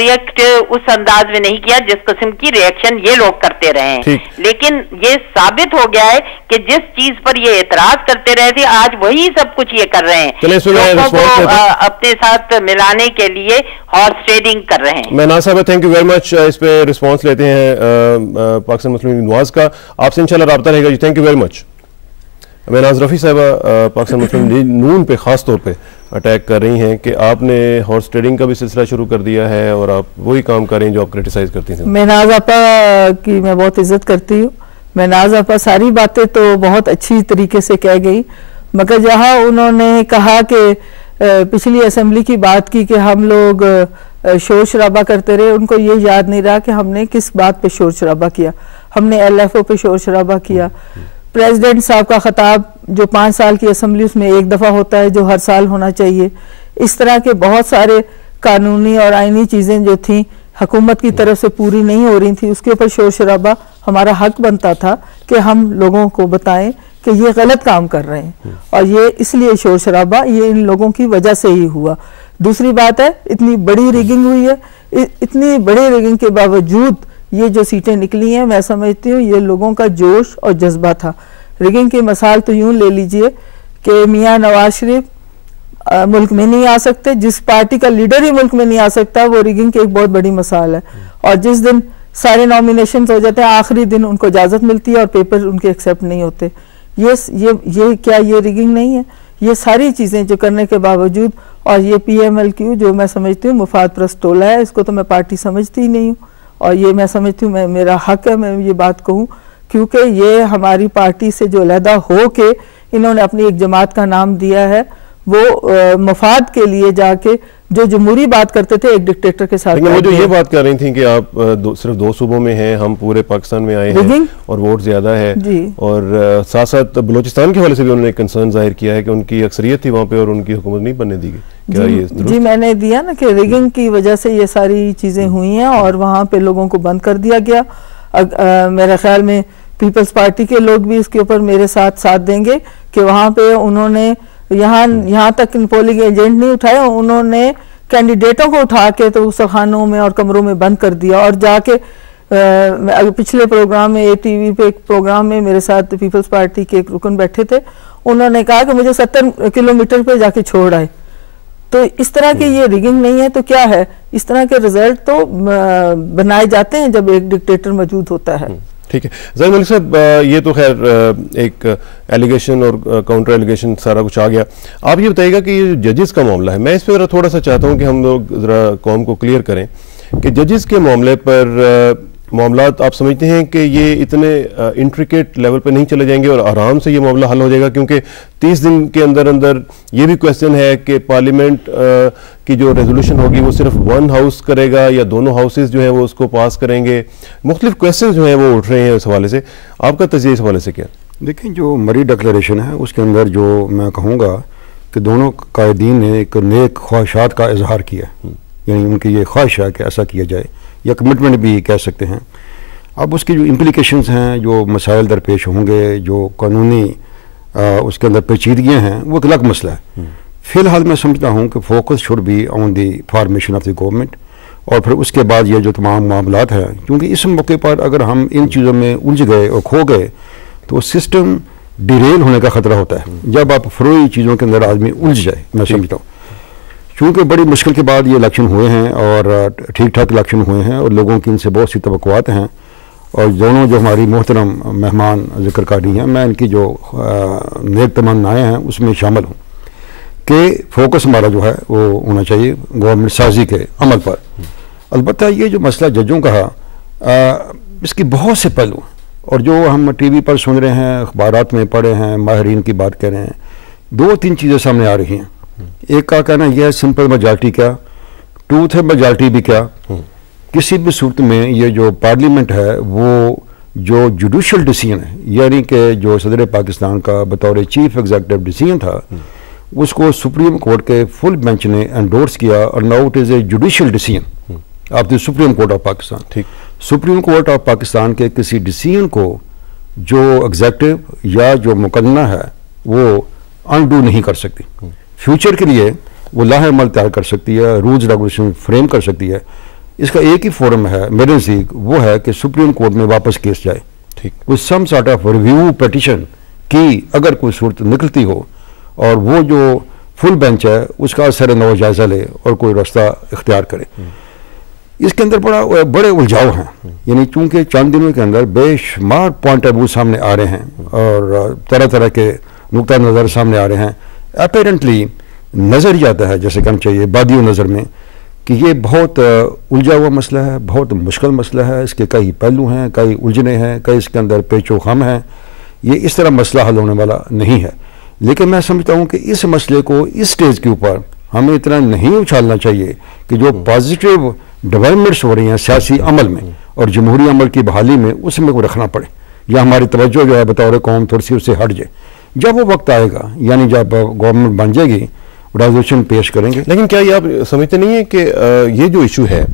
रिएक्ट उस अंदाज में नहीं किया जिस किस्म की रिएक्शन ये लोग करते रहे हैं। लेकिन ये साबित हो गया है कि जिस चीज पर ये एतराज करते रहे थे आज वही सब कुछ ये कर रहे हैं लोगों को अपने साथ मिलाने के लिए हॉर्स ट्रेडिंग कर रहे हैं। मैं साहब थैंक यू वेरी मच, इस पे रिस्पांस लेते हैं पाकिस्तान मुस्लिम लीग नवाज का, आपसे इंशाल्लाह राब्ता रहेगा जी। Thank you very much. Mahnaz Rafi साहबा पाकिस्तान मुस्लिम लीग नून पे ख़ास तौर पे अटैक कर रही हैं कि आपने हॉर्स ट्रेडिंग का भी सिलसिला शुरू कर दिया है और आप वही काम कर रही हैं जो आप क्रिटिसाइज करती थी। महनाज आपा की मैं बहुत इज्जत करती हूँ। महनाज आपा सारी बातें तो बहुत अच्छी तरीके से कह गई मगर जहाँ उन्होंने कहा कि पिछली असेंबली की बात की कि हम लोग शोर शराबा करते रहे, उनको ये याद नहीं रहा कि हमने किस बात पे शोर शराबा किया। हमने LFO पे शोर शराबा किया। प्रेसिडेंट साहब का खिताब जो 5 साल की असेंबली उसमें एक दफ़ा होता है जो हर साल होना चाहिए। इस तरह के बहुत सारे कानूनी और आईनी चीज़ें जो थी हुकूमत की तरफ से पूरी नहीं हो रही थी उसके ऊपर शोर शराबा हमारा हक बनता था कि हम लोगों को बताएं कि ये गलत काम कर रहे हैं और ये इसलिए शोर शराबा ये इन लोगों की वजह से ही हुआ। दूसरी बात है इतनी बड़ी रिगिंग हुई है, इतनी बड़ी रिगिंग के बावजूद ये जो सीटें निकली हैं मैं समझती हूँ ये लोगों का जोश और जज्बा था। रिगिंग की मिसाल तो यूं ले लीजिए कि मियाँ नवाज शरीफ मुल्क में नहीं आ सकते, जिस पार्टी का लीडर ही मुल्क में नहीं आ सकता वो रिगिंग की एक बहुत बड़ी मिसाल है। और जिस दिन सारे नॉमिनेशन हो जाते हैं आखिरी दिन उनको इजाज़त मिलती है और पेपर उनके एक्सेप्ट नहीं होते। ये क्या ये रिगिंग नहीं है? ये सारी चीज़ें जो करने के बावजूद और ये PMLQ जो मैं समझती हूँ मुफाद परस्त टोला है, इसको तो मैं पार्टी समझती ही नहीं हूँ और ये मैं समझती हूँ मेरा हक है मैं ये बात कहूँ क्योंकि ये हमारी पार्टी से जो अलहदा हो के इन्होंने अपनी एक जमात का नाम दिया है वो मफाद के लिए जाके जो जमहूरी बात करते थे एक डिक्टेटर के साथ। लेकिन वो जो ये बात कर रही थी कि आप सिर्फ 2 सूबों में हैं, हम पूरे पाकिस्तान में आए हैं और वोट ज्यादा है, और साथ साथ बलूचिस्तान के हवाले से भी उन्होंने कंसर्न जाहिर किया है कि उनकी अक्सरियत थी वहाँ पे और उनकी हुकूमत नहीं बनने दी गई। क्या ये जी मैंने दिया ना कि रिगिंग की वजह से ये सारी चीजें हुई हैं और वहाँ पे लोगों को बंद कर दिया गया। मेरे ख्याल में पीपल्स पार्टी के लोग भी इसके ऊपर मेरे साथ देंगे कि वहाँ पे उन्होंने यहाँ तक पोलिंग एजेंट नहीं उठाए, उन्होंने कैंडिडेटों को उठा के तो सखानों में और कमरों में बंद कर दिया। और जाके पिछले प्रोग्राम में ATV पे एक प्रोग्राम में मेरे साथ पीपल्स पार्टी के एक रुकन बैठे थे, उन्होंने कहा कि मुझे 70 किलोमीटर पे जाके छोड़ आए। तो इस तरह के ये रिगिंग नहीं है तो क्या है, इस तरह के रिजल्ट तो बनाए जाते हैं जब एक डिक्टेटर मौजूद होता है। ठीक है ज़ाहिर मलिक साहब, ये तो खैर एक एलिगेशन और काउंटर एलिगेशन सारा कुछ आ गया। आप ये बताइएगा कि ये जजेस का मामला है, मैं इस पर थोड़ा सा चाहता हूँ कि हम लोग ज़रा कौम को क्लियर करें कि जजेस के मामले पर मामलात आप समझते हैं कि ये इतने इंट्रिकेट लेवल पे नहीं चले जाएंगे और आराम से ये मामला हल हो जाएगा, क्योंकि 30 दिन के अंदर अंदर ये भी क्वेश्चन है कि पार्लियामेंट की जो रेजोल्यूशन होगी वो सिर्फ 1 हाउस करेगा या दोनों हाउसेस जो है वो उसको पास करेंगे। मुख्तलिफ क्वेश्चन जो हैं वो उठ रहे हैं इस हवाले से, आपका तजिया इस हवाले से क्या? देखिए, जो मरी डिक्लेरेशन है उसके अंदर जो मैं कहूँगा कि दोनों कायदीन ने एक नेक ख्वाहिशात का इजहार किया, यानी उनकी ये ख्वाहिश है कि ऐसा किया जाए, या कमिटमेंट भी कह सकते हैं। अब उसकी जो इम्प्लिकेशंस हैं, जो मसाइल दरपेश होंगे, जो कानूनी उसके अंदर पेचीदगियाँ हैं, वो एक अलग मसला है। फ़िलहाल मैं समझता हूँ कि focus should be on the formation of the government, और फिर उसके बाद ये जो तमाम मामलात हैं, क्योंकि इस मौके पर अगर हम इन चीज़ों में उलझ गए और खो गए तो सिस्टम डिरेल होने का ख़तरा होता है जब आप फरोई चीज़ों के अंदर आदमी उलझ जाए। मैं समझता हूँ क्योंकि बड़ी मुश्किल के बाद ये इलेक्शन हुए हैं और ठीक ठाक इलेक्शन हुए हैं और लोगों की इनसे बहुत सी तवक्कुआत हैं, और दोनों जो हमारी मोहतरम मेहमान जिक्र कारी हैं, मैं इनकी जो नेक तमन्नाएँ हैं उसमें शामिल हूँ कि फोकस हमारा जो है वो होना चाहिए गवर्नमेंट साजी के अमल पर। अलबत्ता ये जो मसला जजों का इसकी बहुत से पहलू, और जो हम TV पर सुन रहे हैं, अखबारात में पढ़े हैं, माहिरीन की बात कर रहे हैं, 2-3 चीज़ें सामने आ रही हैं। एक का कहना यह है सिंपल मेजॉरिटी क्या, टूथ है मेजॉरिटी भी क्या। किसी भी सूरत में ये जो पार्लियामेंट है वो जो जुडिशल डिसीजन है, यानी कि जो सदर पाकिस्तान का बतौर चीफ एग्जीक्यूटिव डिसीजन था, उसको सुप्रीम कोर्ट के फुल बेंच ने एंडोर्स किया, और now it is a judicial decision of the supreme court of Pakistan. ठीक, सुप्रीम कोर्ट ऑफ पाकिस्तान के किसी डिसीजन को जो एग्जीक्यूटिव या जो मुकदमा है वो अनडू नहीं कर सकती। फ्यूचर के लिए वो लाहे अमल तैयार कर सकती है, रूल्स रेगुलेशन फ्रेम कर सकती है। इसका एक ही फोरम है मेरे नज़दीक, वो है कि सुप्रीम कोर्ट में वापस केस जाए, ठीक, with some sort of review petition की अगर कोई सूरत निकलती हो, और वो जो फुल बेंच है उसका असर नौ जायजा ले और कोई रास्ता इख्तियार करे। इसके अंदर बड़े उलझाव हैं, यानी चूंकि चंद दिनों के अंदर बेशुमार पॉइंट ऑफ व्यू सामने आ रहे हैं और तरह तरह के नुक्ता नज़र सामने आ रहे हैं। अपेरेंटली नज़र ही आता है, जैसे कहना चाहिए बादियों नज़र में, कि ये बहुत उलझा हुआ मसला है, बहुत मुश्किल मसला है। इसके कई पहलू हैं, कई उलझने हैं, कई इसके अंदर पेचो खम हैं। ये इस तरह मसला हल होने वाला नहीं है। लेकिन मैं समझता हूँ कि इस मसले को इस स्टेज के ऊपर हमें इतना नहीं उछालना चाहिए कि जो पॉजिटिव डेवलपमेंट्स हो रही हैं सियासी अमल में और जमहूरी अमल की बहाली में, उसमें को रखना पड़े, या हमारी तवज्जो जो है बतौर कौम थोड़ी सी उससे हट जाए। जब वो वक्त आएगा, यानी जब गवर्नमेंट बन जाएगी, रेजोल्यूशन पेश करेंगे। लेकिन क्या ये आप समझते नहीं है कि ये जो इशू है,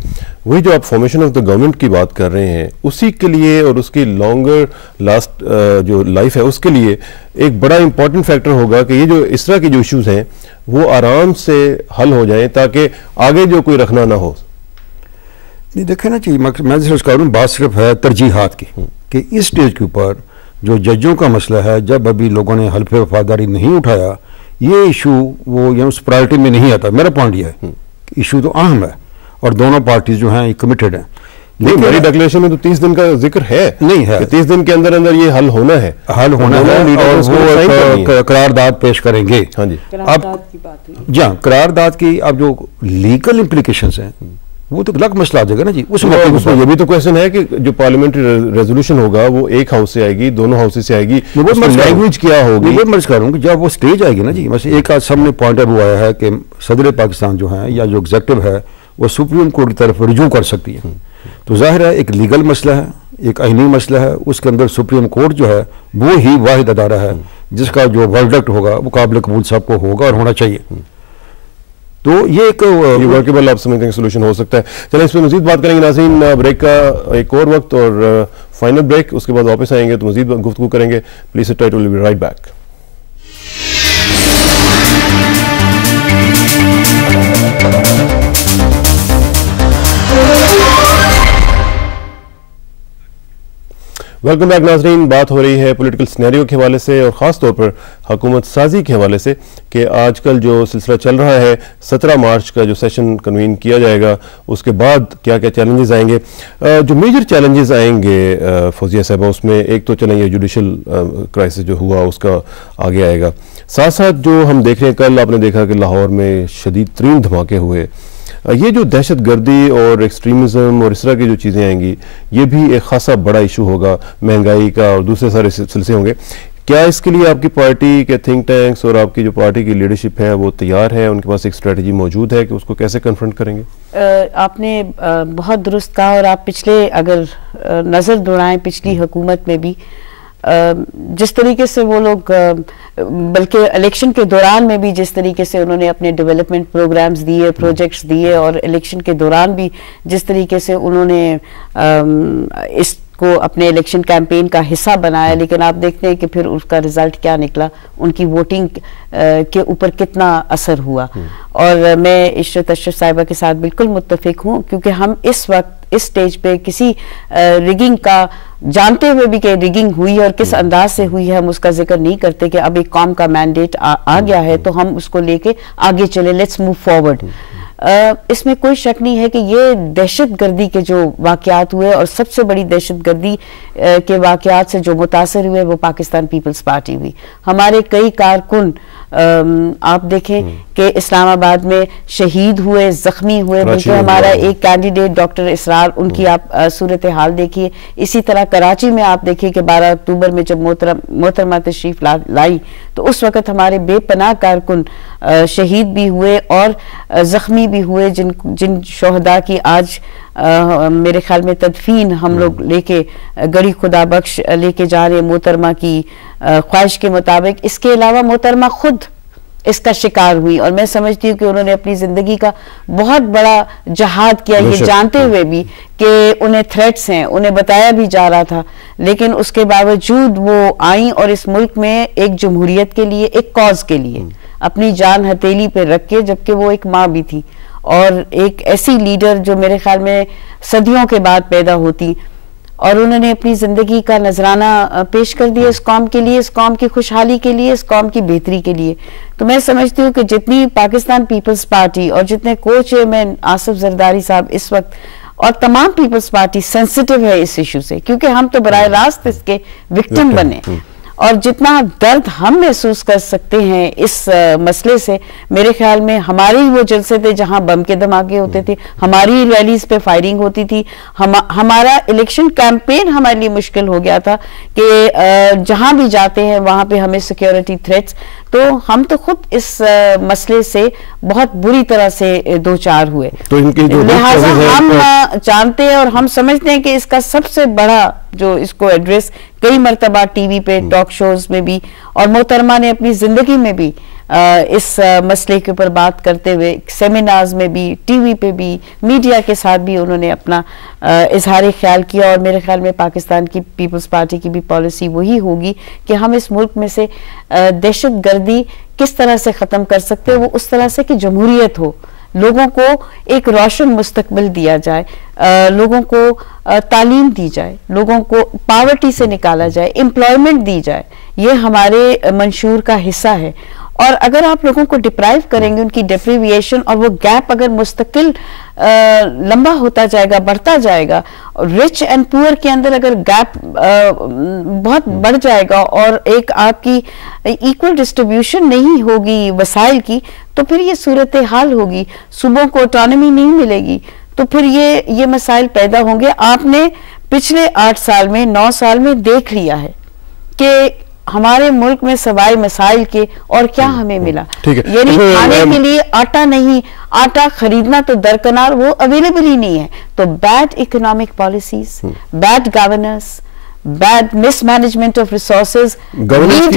वही जो आप फॉर्मेशन ऑफ द गवर्नमेंट की बात कर रहे हैं, उसी के लिए और उसकी लॉन्गर लास्ट जो लाइफ है उसके लिए एक बड़ा इंपॉर्टेंट फैक्टर होगा कि ये जो इस तरह के जो इश्यूज हैं वो आराम से हल हो जाएं ताकि आगे जो कोई रखना ना हो। नहीं, देखे ना चाहिए, मैं जिस कह रहा हूँ बात सिर्फ है तरजीहात की, कि इस स्टेज के ऊपर जो जजों का मसला है, जब अभी लोगों ने हल्फ वफादारी नहीं उठाया, ये इशू वो या उस प्रायोरिटी में नहीं आता। मेरा पॉइंट ये है इशू तो अहम है और दोनों पार्टीज जो हैं कमिटेड हैं। लेकिन मेरी डिक्लेरेशन में तो 30 दिन का जिक्र है, नहीं है, 30 दिन के अंदर अंदर ये हल होना है, और वो करारदाद पेश करेंगे। हाँ जी, अब जहाँ करारदाद की अब जो लीगल इम्प्लीकेशंस हैं वो तो अलग मसला आ जाएगा ना जी। उसमें ये भी तो क्वेश्चन है कि जो पार्लियामेंट्री रेजोल्यूशन होगा वो एक हाउस से आएगी, दोनों हाउसेस से आएगी, लैंग्वेज क्या होगी, वो मर्ज करूँगी जब वो स्टेज आएगी ना जी। वैसे एक आज सामने पॉइंट अब आया है कि सदर पाकिस्तान जो है या जो एग्जेक्टिव है वो सुप्रीम कोर्ट की तरफ रिजू कर सकती है। तो जाहिर है एक लीगल मसला है, एक आईनी मसला है, उसके अंदर सुप्रीम कोर्ट जो है वो ही वाहिद अदारा है जिसका जो वर्डिक्ट होगा वो काबिल कबूल सबको होगा और होना चाहिए। तो ये एक वर्केबल आप समझते हैं सोल्यूशन हो सकता है। चलिए इस पर मजीद बात करेंगे नाज़रीन, ब्रेक का एक और वक्त और फाइनल ब्रेक, उसके बाद वापस आएंगे तो मजीद गुफ्तगू करेंगे। Please sit tight, will be right back. Welcome back नाजरीन। बात हो रही है पॉलिटिकल सिनेरियो के हवाले से और ख़ास तौर पर हुकूमत साजी के हवाले से कि आजकल जो सिलसिला चल रहा है 17 मार्च का जो सेशन कन्वीन किया जाएगा उसके बाद क्या क्या चैलेंजेस आएंगे। जो मेजर चैलेंजेस आएंगे फौजिया साहबा, उसमें एक तो चलेंगे जुडिशल क्राइसिस जो हुआ उसका आगे आएगा, साथ साथ जो हम देख रहे हैं कल आपने देखा कि लाहौर में शदीद तरीन धमाके हुए। ये जो दहशत गर्दी और एक्सट्रीमिज़म और इस तरह की जो चीज़ें आएंगी ये भी एक खासा बड़ा इशू होगा, महंगाई का और दूसरे सारे सिलसिले होंगे। क्या इसके लिए आपकी पार्टी के थिंक टैंक्स और आपकी जो पार्टी की लीडरशिप है वो तैयार है, उनके पास एक स्ट्रेटजी मौजूद है कि उसको कैसे कन्फ्रंट करेंगे? आपने बहुत दुरुस्त कहा और आप पिछले अगर नज़र दौड़ाएं पिछली हुकूमत में भी जिस तरीके से वो लोग बल्कि इलेक्शन के दौरान में भी जिस तरीके से उन्होंने अपने डेवलपमेंट प्रोग्राम्स दिए, प्रोजेक्ट्स दिए और इलेक्शन के दौरान भी जिस तरीके से उन्होंने इसको अपने इलेक्शन कैंपेन का हिस्सा बनाया, लेकिन आप देखते हैं कि फिर उसका रिजल्ट क्या निकला, उनकी वोटिंग के ऊपर कितना असर हुआ। और मैं इशरत अशरफ साहिबा के साथ बिल्कुल मुत्तफिक हूँ क्योंकि हम इस वक्त इस स्टेज पे किसी रिगिंग का जानते हुए भी कि रिगिंग हुई और किस अंदाज से हुई है हम उसका जिक्र नहीं करते कि अब एक कौम का मैंडेट आ गया है तो हम उसको लेके आगे चले, लेट्स मूव फॉरवर्ड। इसमें कोई शक नहीं है कि ये दहशतगर्दी के जो वाकयात हुए और सबसे बड़ी दहशतगर्दी के वाकयात से जो मुतासर हुए वो पाकिस्तान पीपल्स पार्टी हुई। हमारे कई कारकुन आप देखें कि इस्लामाबाद में शहीद हुए, जख्मी हुए, बल्कि हमारा एक कैंडिडेट डॉक्टर इसरार, उनकी आप सूरत हाल देखिए। इसी तरह कराची में आप देखिए कि 12 अक्टूबर में जब मोहतरमा तशरीफ लाई तो उस वक़्त हमारे बेपनाह कारकुन शहीद भी हुए और जख्मी भी हुए, जिन शोहदा की आज मेरे ख्याल में तदफीन हम लोग लेके गड़ी खुदा बख्श लेके जा रहे हैं मोहतरमा की ख्वाहिश के मुताबिक। इसके अलावा मोहतरमा खुद इसका शिकार हुई और मैं समझती हूँ कि उन्होंने अपनी जिंदगी का बहुत बड़ा जहाद किया, ये जानते हुए भी कि उन्हें थ्रेट्स हैं, उन्हें बताया भी जा रहा था, लेकिन उसके बावजूद वो आई और इस मुल्क में एक जमहूरियत के लिए, एक कॉज के लिए अपनी जान हथेली पे रख के, जबकि वो एक माँ भी थी और एक ऐसी लीडर जो मेरे ख्याल में सदियों के बाद पैदा होती, और उन्होंने अपनी जिंदगी का नजराना पेश कर दिया इस कौम के लिए, इस कौम की खुशहाली के लिए, इस कौम की बेहतरी के लिए। तो मैं समझती हूँ कि जितनी पाकिस्तान पीपल्स पार्टी और जितने को चेयरमैन आसिफ जरदारी साहब इस वक्त और तमाम पीपल्स पार्टी सेंसिटिव है इस इशू से, क्योंकि हम तो बराह रास्त इसके विक्टिम बने और जितना दर्द हम महसूस कर सकते हैं इस मसले से, मेरे ख्याल में हमारे ही वो जलसे थे जहां बम के धमाके होते थे, हमारी रैलीज पे फायरिंग होती थी, हमारा इलेक्शन कैंपेन हमारे लिए मुश्किल हो गया था कि जहां भी जाते हैं वहां पे हमें सिक्योरिटी थ्रेट्स। तो हम तो खुद इस मसले से बहुत बुरी तरह से दो चार हुए, तो लिहाजा हम जानते हैं और हम समझते हैं कि इसका सबसे बड़ा जो इसको एड्रेस कई मरतबा टीवी पे टॉक शोज में भी और मोहतरमा ने अपनी जिंदगी में भी इस मसले के ऊपर बात करते हुए सेमिनार्स में भी, टीवी पे भी, मीडिया के साथ भी उन्होंने अपना इजहार ख्याल किया। और मेरे ख्याल में पाकिस्तान की पीपल्स पार्टी की भी पॉलिसी वही होगी कि हम इस मुल्क में से दहशत गर्दी किस तरह से ख़त्म कर सकते हैं, वो उस तरह से कि जमहूरियत हो, लोगों को एक रोशन मुस्तकबिल दिया जाए, लोगों को तालीम दी जाए, लोगों को पावर्टी से निकाला जाए, एम्प्लॉयमेंट दी जाए, ये हमारे मंशूर का हिस्सा है। और अगर आप लोगों को डिप्राइव करेंगे, उनकी डिप्रीविएशन और वो गैप अगर मुस्तकिल लंबा होता जाएगा, बढ़ता जाएगा, रिच एंड पुअर के अंदर अगर गैप बहुत बढ़ जाएगा और एक आपकी इक्वल डिस्ट्रीब्यूशन नहीं होगी वसाइल की, तो फिर ये सूरत हाल होगी, सूबों को ऑटोनॉमी नहीं मिलेगी, तो फिर ये मसाइल पैदा होंगे। आपने पिछले 8 साल में 9 साल में देख लिया है कि हमारे मुल्क में सवाई मसाइल के और क्या हमें मिला। यानी खाने के लिए आटा नहीं, आटा खरीदना तो दरकनार, वो अवेलेबल ही नहीं है। तो bad economic policies, bad governance, bad mismanagement of resources, governance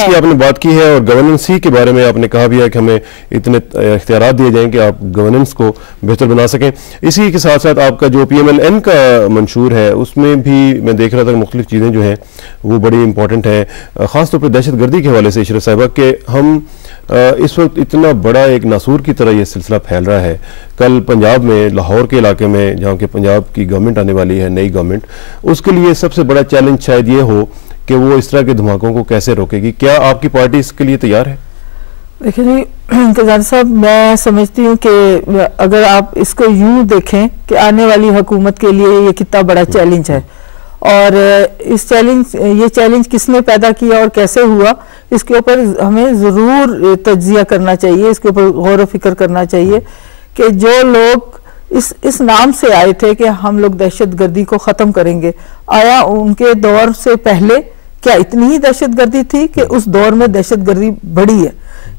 की आपने बात की है और गवर्नेंस ही के बारे में आपने कहा भी है कि हमें इतने इख्तियारात दिए जाएं कि आप गवर्नेंस को बेहतर बना सकें। इसी के साथ साथ आपका जो PMLN का मंशूर है उसमें भी मैं देख रहा था कि मुख्तलिफ चीज़ें जो हैं वो बड़ी इंपॉर्टेंट हैं, ख़ासतौर पर दहशतगर्दी के हवाले से। इशरत साहिबा के हम इस वक्त इतना बड़ा एक नासूर की तरह ये सिलसिला फैल रहा है। कल पंजाब में लाहौर के इलाके में जहाँ के पंजाब की गवर्नमेंट आने वाली है, नई गवर्नमेंट, उसके लिए सबसे बड़ा चैलेंज शायद ये हो कि वो इस तरह के धमाकों को कैसे रोकेगी। क्या आपकी पार्टी इसके लिए तैयार है? देखिए जी इंतजार साहब, मैं समझती हूँ कि अगर आप इसको यूं देखें कि आने वाली हुकूमत के लिए ये कितना बड़ा चैलेंज है और ये चैलेंज किसने पैदा किया और कैसे हुआ, इसके ऊपर हमें ज़रूर तज्जिया करना चाहिए, इसके ऊपर गौर व फिक्र करना चाहिए कि जो लोग इस नाम से आए थे कि हम लोग दहशतगर्दी को ख़त्म करेंगे, आया उनके दौर से पहले क्या इतनी ही दहशतगर्दी थी कि उस दौर में दहशतगर्दी बढ़ी है?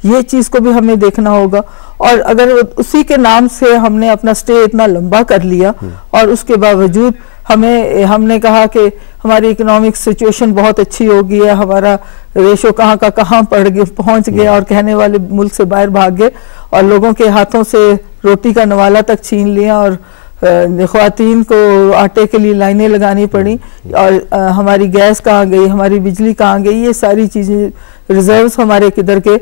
ये चीज़ को भी हमें देखना होगा। और अगर उसी के नाम से हमने अपना स्टे इतना लंबा कर लिया और उसके बावजूद हमने कहा कि हमारी इकोनॉमिक सिचुएशन बहुत अच्छी हो गई है, हमारा रेशो कहाँ का कहाँ पहुंच गया और कहने वाले मुल्क से बाहर भाग गए और लोगों के हाथों से रोटी का नवाला तक छीन लिया और ख्वातीन को आटे के लिए लाइनें लगानी पड़ी और हमारी गैस कहाँ गई, हमारी बिजली कहाँ गई, ये सारी चीज़ें, रिजर्व्स हमारे किधर के,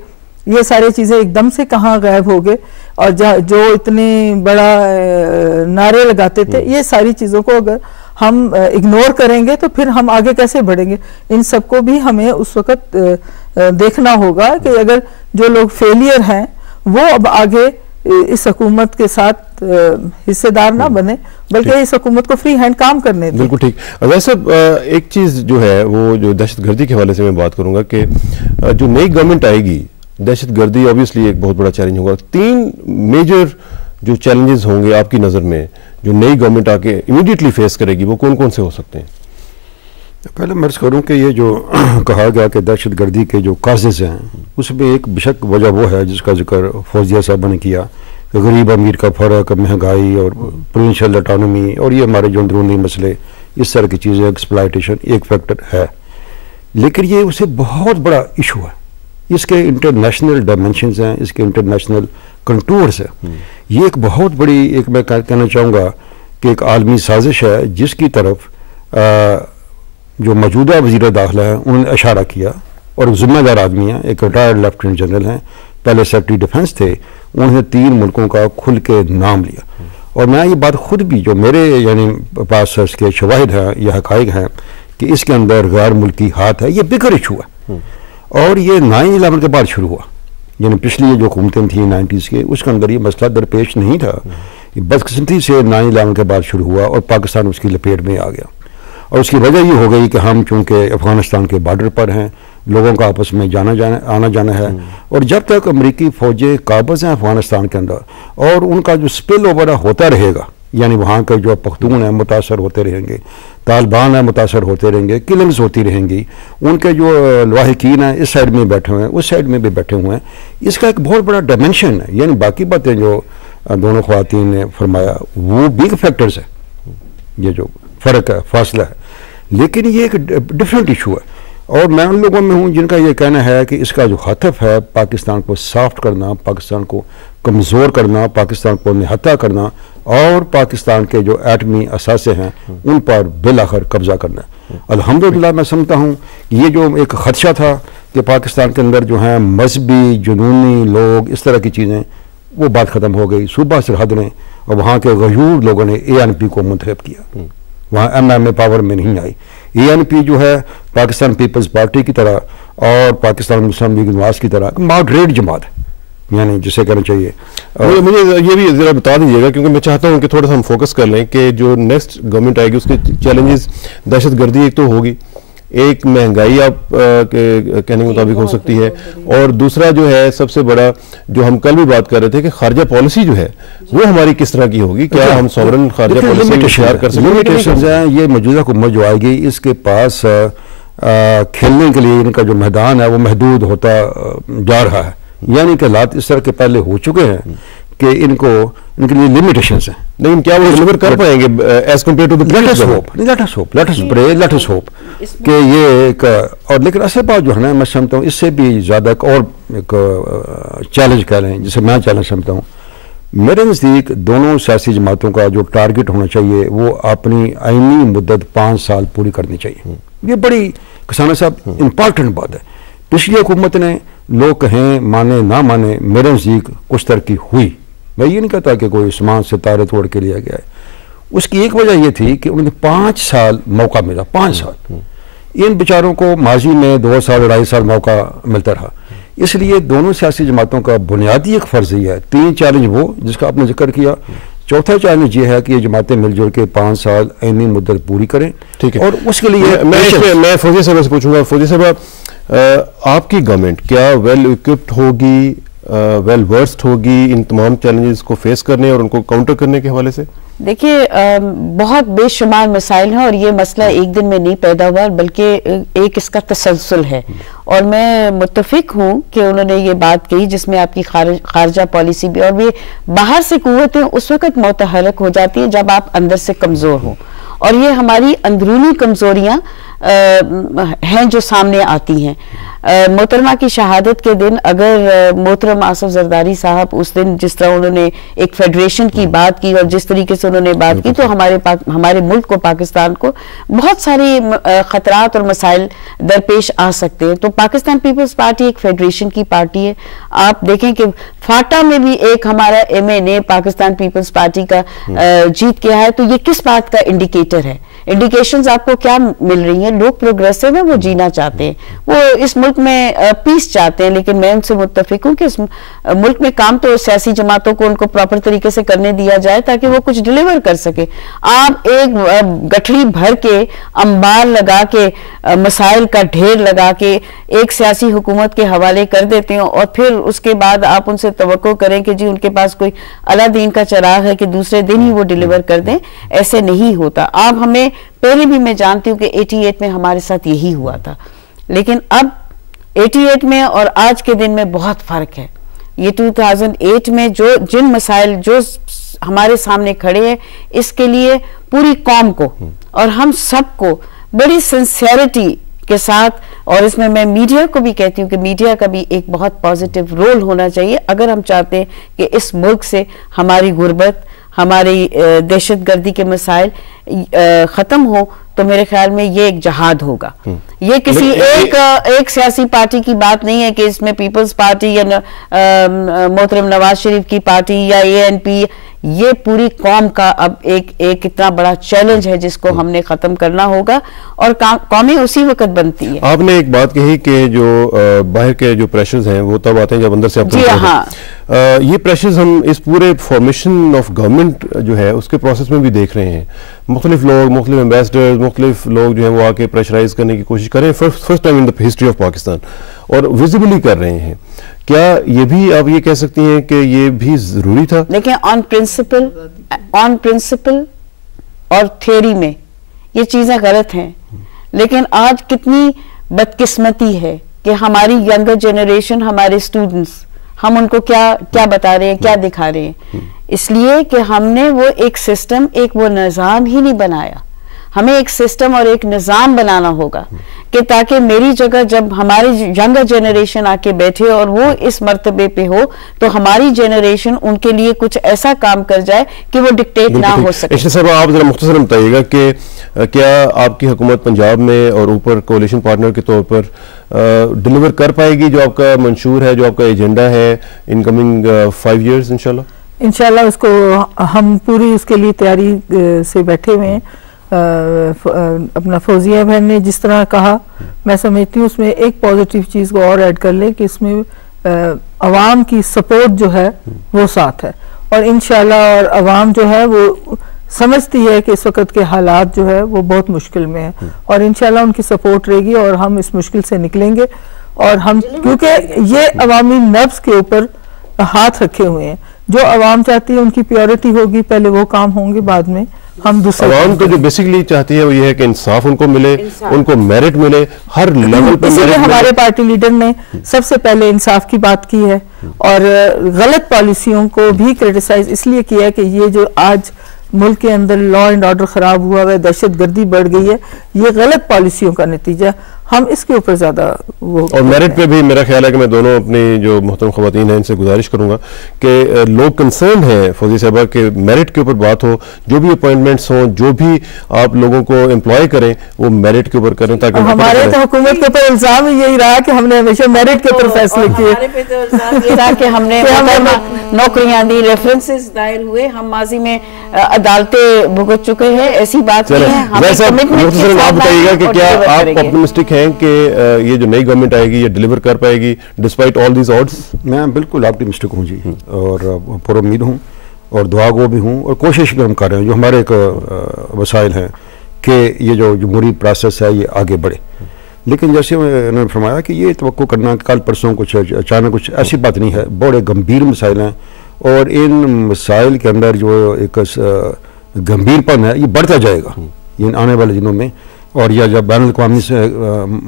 ये सारी चीज़ें एकदम से कहाँ गायब हो गए। और जो इतने बड़ा नारे लगाते थे, ये सारी चीज़ों को अगर हम इग्नोर करेंगे तो फिर हम आगे कैसे बढ़ेंगे? इन सबको भी हमें उस वक़्त देखना होगा कि अगर जो लोग फेलियर हैं वो अब आगे इस हुकूमत के साथ हिस्सेदार ना बने, बल्कि इस हुकूमत को फ्री हैंड काम करने दें। बिल्कुल ठीक। वैसे एक चीज़ जो है वो जो दहशतगर्दी के हवाले से मैं बात करूँगा कि जो नई गवर्नमेंट आएगी, दहशतगर्दी ऑब्वियसली एक बहुत बड़ा चैलेंज होगा। 3 मेजर जो चैलेंजेस होंगे आपकी नज़र में जो नई गवर्नमेंट आके इमीडिएटली फेस करेगी, वो कौन कौन से हो सकते हैं? पहले मैं अर्ज़ करूँ कि ये जो कहा गया कि दहशतगर्दी के जो काजेज़ हैं उसमें एक बेशक वजह वो है जिसका जिक्र फौजिया साहब ने किया कि गरीब अमीर का फ़र्क, महंगाई और प्रोविंशियल ऑटोनॉमी और ये हमारे जो अंदरूनी मसले, इस तरह की चीज़ें, एक्सप्लॉयटेशन एक फैक्टर है। लेकिन ये उसे बहुत बड़ा इशू है, इसके इंटरनेशनल डायमेंशंस हैं, इसके इंटरनेशनल कंटूर्स हैं। ये एक बहुत बड़ी, एक मैं कहना चाहूँगा कि एक आलमी साजिश है जिसकी तरफ जो मौजूदा वज़ीर दाखिला है उन्होंने इशारा किया और ज़िम्मेदार आदमी हैं, एक रिटायर्ड लेफ्टिनेंट जनरल हैं, पहले सेक्रेटरी डिफेंस थे, उन्होंने 3 मुल्कों का खुल के नाम लिया। और मैं ये बात खुद भी जो मेरे यानी पास इसके शवाहिद हैं या हक़ाइक़ हैं कि इसके अंदर गैर मुल्की हाथ है, ये बिगर इशू है और ये 9/11 के बाद शुरू हुआ। यानी पिछली जो हुकूमतें थी 90s के, उसके अंदर ये मसला दरपेश नहीं था, बदकिस्मती से 9/11 के बाद शुरू हुआ और पाकिस्तान उसकी लपेट में आ गया। और उसकी वजह ये हो गई कि हम चूँकि अफ़गानिस्तान के बॉर्डर पर हैं, लोगों का आपस में आना जाना है और जब तक अमरीकी फ़ौजें काबिज़ हैं अफ़गानिस्तान के अंदर और उनका जो स्पिल ओवर होता रहेगा, यानी वहाँ के जो पख्तून हैं मुतासर होते रहेंगे, तालिबान हैं मुतासर होते रहेंगे, किलिंग्स होती रहेंगी, उनके जो लाहिकीन हैं इस साइड में बैठे हुए हैं, उस साइड में भी बैठे हुए हैं, इसका एक बहुत बड़ा डायमेंशन है। यानी बाकी बातें जो दोनों ख़वातीन ने फरमाया वो बिग फैक्टर्स है, ये जो फ़र्क है, फासला है, लेकिन ये एक डिफरेंट इशू है। और मैं उन लोगों में हूँ जिनका ये कहना है कि इसका जो हदफ है पाकिस्तान को सॉफ्ट करना, पाकिस्तान को कमज़ोर करना, पाकिस्तान को निहत्ता करना और पाकिस्तान के जो एटमी असासे हैं उन पर बिलाखिर कब्ज़ा करना। अल्हम्दुलिल्लाह मैं समझता हूँ ये जो एक ख़दशा था कि पाकिस्तान के अंदर जो है मजहबी जुनूनी लोग, इस तरह की चीज़ें, वो बात ख़त्म हो गई। सूबा सरहद ने और वहाँ के गयूर लोगों ने ANP को मुंतखब किया, वहाँ MNA पावर में नहीं आई। ANP जो है पाकिस्तान पीपल्स पार्टी की तरह और पाकिस्तान मुस्लिम लीग नवाज की तरह मॉडरेट जमात है, यानी जिसे कहना चाहिए। मुझे ये भी ज़रा बता दीजिएगा क्योंकि मैं चाहता हूँ कि थोड़ा सा हम फोकस कर लें कि जो नेक्स्ट गवर्नमेंट आएगी उसके चैलेंजेस, दहशतगर्दी एक तो होगी, एक महंगाई आप के कहने के मुताबिक हो सकती है, और दूसरा जो है सबसे बड़ा जो हम कल भी बात कर रहे थे कि खारजा पॉलिसी जो है वो हमारी किस तरह की होगी, क्या हम सॉवरेन खारजा पॉलिसी शेयर कर सकते हैं? ये मौजूदा हुकूमत जो आएगी इसके पास खेलने के लिए इनका जो मैदान है वो महदूद होता जा रहा है, यानी कि हालात इस तरह के पहले हो चुके हैं कि इनके लिए लिमिटेशंस हैं। लेकिन क्या वो डिलीवर कर पाएंगे as compare to the let us hope कि ये एक और, लेकिन असल बात जो है ना, मैं समझता हूँ इससे भी ज़्यादा एक चैलेंज कह रहे हैं, जिसे मैं चैलेंज समझता हूँ। मेरे नज़दीक दोनों सियासी जमातों का जो टारगेट होना चाहिए वो अपनी आईनी मुद्दत 5 साल पूरी करनी चाहिए। ये बड़ी किसान साहब इम्पॉर्टेंट बात है। पिछली हुकूमत ने लोग कहें माने ना माने, मेरे नज़दीक कुछ तरक्की हुई। मैं ये नहीं कहता कि कोई आसमान से तारे तोड़ के लिया गया है। उसकी एक वजह यह थी कि उन्हें 5 साल मौका मिला। 5 साल इन बेचारों को माजी में 2 साल 2.5 साल मौका मिलता रहा। इसलिए दोनों सियासी जमातों का बुनियादी एक फर्ज ही है। 3 चैलेंज वो जिसका आपने जिक्र किया, चौथा चैलेंज ये है कि ये जमातें मिलजुल के 5 साल ऐनी मुद्दत पूरी करें। ठीक है, और उसके लिए मैं फौजी साहब से पूछूंगा। फौजी साहब, आपकी गवर्नमेंट क्या वेल इक्विप्ड होगी, वेल वर्स्ड होगी इन तमाम चैलेंजेस को फेस करने और उनको काउंटर करने के हवाले से? देखिए, बहुत बेशुमार मसाइल हैं और ये मसला एक दिन में नहीं पैदा हुआ, बल्कि एक इसका तसलसल है। और मैं मुत्तफिक हूँ कि उन्होंने ये बात कही जिसमें आपकी खारजा पॉलिसी भी, और वे बाहर से कुव्वतें उस वक़्त मुतहरक हो जाती हैं जब आप अंदर से कमज़ोर हों, और ये हमारी अंदरूनी कमज़ोरियाँ हैं जो सामने आती हैं। मोहतरमा की शहादत के दिन अगर मोहतरम आसफ जरदारी साहब उस दिन जिस तरह उन्होंने एक फेडरेशन की बात की और जिस तरीके से उन्होंने बात की, तो हमारे मुल्क को, पाकिस्तान को बहुत सारे खतरात और मसाइल दरपेश आ सकते हैं। तो पाकिस्तान पीपल्स पार्टी एक फेडरेशन की पार्टी है। आप देखें कि फाटा में भी एक हमारा MNA पाकिस्तान पीपल्स पार्टी का जीत गया है, तो ये किस बात का इंडिकेटर है? इंडिकेशंस आपको क्या मिल रही हैं? लोग प्रोग्रेसिव है, वो जीना चाहते हैं, वो इस मुल्क में पीस चाहते हैं। लेकिन मैं उनसे मुत्तफिक हूँ कि इस मुल्क में काम तो सियासी जमातों को उनको प्रॉपर तरीके से करने दिया जाए ताकि वो कुछ डिलीवर कर सके। आप एक गठरी भर के अंबार लगा के मसाइल का ढेर लगा के एक सियासी हुकूमत के हवाले कर देते हैं और फिर उसके बाद आप उनसे तवक्को करें कि जी उनके पास कोई अलादीन का चिराग है कि दूसरे दिन ही वो डिलीवर कर दें। ऐसे नहीं होता। आप हमें पहले भी मैं जानती हूँ कि 88 में हमारे साथ यही हुआ था, लेकिन अब 88 में और आज के दिन में बहुत फर्क है। ये 2008 में जिन मसाइल जो हमारे सामने खड़े हैं, इसके लिए पूरी कौम को और हम सबको बड़ी सिंसियरिटी के साथ, और इसमें मैं मीडिया को भी कहती हूँ कि मीडिया का भी एक बहुत पॉजिटिव रोल होना चाहिए अगर हम चाहते हैं कि इस मुल्क से हमारी गुर्बत, हमारी दहशतगर्दी के मसाइल ख़त्म हो। तो मेरे ख्याल में ये एक जहाद होगा। ये किसी एक सियासी पार्टी की बात नहीं है कि इसमें पीपल्स पार्टी या मोहतरम नवाज शरीफ की पार्टी या ANP, ये पूरी कौम का अब एक इतना बड़ा चैलेंज है जिसको हमने खत्म करना होगा, और कौमें उसी वक्त बनती है। आपने एक बात कही कि जो बाहर के जो प्रेशर्स हैं वो तब आते हैं जब अंदर से आप जी हाँ, ये प्रेशर्स हम इस पूरे फॉर्मेशन ऑफ गवर्नमेंट जो है उसके प्रोसेस में भी देख रहे हैं। मुख्तलिफ लोग, मुख्तलिफ एम्बेसडर्स, मुख्तलिफ लोग जो है वो आके प्रेशराइज करने की कोशिश कर रहे हैं first time in the history of Pakistan, और विजिबली कर रहे हैं। क्या ये भी आप ये कह सकती हैं कि ये भी जरूरी था? देखिए, ऑन प्रिंसिपल और थ्योरी में ये चीजें गलत हैं, लेकिन आज कितनी बदकिस्मती है कि हमारी यंगर जनरेशन, हमारे स्टूडेंट्स, हम उनको क्या बता रहे हैं, क्या दिखा रहे हैं, इसलिए कि हमने वो एक सिस्टम, एक वो निज़ाम ही नहीं बनाया। हमें एक सिस्टम और एक निज़ाम बनाना होगा कि ताकि मेरी जगह जब हमारी यंगर जनरेशन आके बैठे और वो इस मर्तबे पे हो, तो हमारी जनरेशन उनके लिए कुछ ऐसा काम कर जाए कि वो डिक्टेट ना हो सके। साहब, आप जरा मुख्तसरन बताइएगा कि क्या आपकी हुकूमत पंजाब में और ऊपर कोalition पार्टनर के तौर पर डिलीवर कर पाएगी जो आपका मंशूर है, जो आपका एजेंडा है इन कमिंग 5 years? इंशाल्लाह उसको हम पूरी उसके लिए तैयारी से बैठे हुए हैं। अपना फौजिया बहन ने जिस तरह कहा, मैं समझती हूँ उसमें एक पॉजिटिव चीज़ को और ऐड कर ले कि इसमें अवाम की सपोर्ट जो है वो साथ है, और इंशाल्लाह और अवाम जो है वो समझती है कि इस वक्त के हालात जो है वो बहुत मुश्किल में है, और इंशाल्लाह उनकी सपोर्ट रहेगी और हम इस मुश्किल से निकलेंगे। और हम क्योंकि ये अवामी नफ्स के ऊपर हाथ रखे हुए हैं, जो अवाम चाहती है उनकी प्योरिटी होगी, पहले वो काम होंगे, बाद में हम दूसरे। अवाम तो जो बेसिकली चाहती है वो ये है कि इंसाफ उनको मिले, उनको मेरिट मिले, हर लेवल पर इसीलिए हमारे पार्टी लीडर ने सबसे पहले इंसाफ की बात की है और गलत पॉलिसियों को भी क्रिटिसाइज इसलिए किया है कि ये जो आज मुल्क के अंदर लॉ एंड ऑर्डर खराब हुआ है, दहशतगर्दी बढ़ गई है, ये गलत पॉलिसियों का नतीजा। हम इसके ऊपर ज्यादा वो और मेरिट पे भी मेरा ख्याल है कि मैं दोनों अपनी जो मोहतरम ख़वातीन हैं इनसे गुजारिश करूंगा कि लोग कंसर्न हैं फौजी साहबा के मेरिट के ऊपर बात हो, जो भी अपॉइंटमेंट्स हों, जो भी आप लोगों को एम्प्लॉय करें वो मेरिट के ऊपर करें, ताकि हमारे तो हुकूमत के ऊपर इल्जाम यही रहा कि हमने हमेशा मेरिट के ऊपर फैसले किए, हमने नौकरियां दी, रेफरेंसेस दायर हुए, हम माजी में अदालतें भुगत चुके हैं, ऐसी बात नहीं है। आप बताइएगा कि क्या आप ऑप्टिमिस्टिक हैं कि ये जो नई गवर्नमेंट आएगी ये डिलीवर कर पाएगी डिस्पाइट ऑल दीज ऑड्स? मैं बिल्कुल ऑप्टिमिस्टिक हूँ जी, और पूरा उम्मीद हूँ और दुआ गो भी हूँ, और कोशिश भी हम कर रहे हैं। जो हमारे एक वसाइल हैं कि ये जो जमहूरी प्रोसेस है ये आगे बढ़े, लेकिन जैसे उन्होंने फरमाया कि ये तवक्को करना कल परसों कुछ अचानक कुछ ऐसी बात नहीं है, बड़े गंभीर मसाइल हैं, और इन मसाइल के अंदर जो एक गंभीरपन है ये बढ़ता जाएगा इन आने वाले दिनों में। और यह जब बैनुल अक़वामी से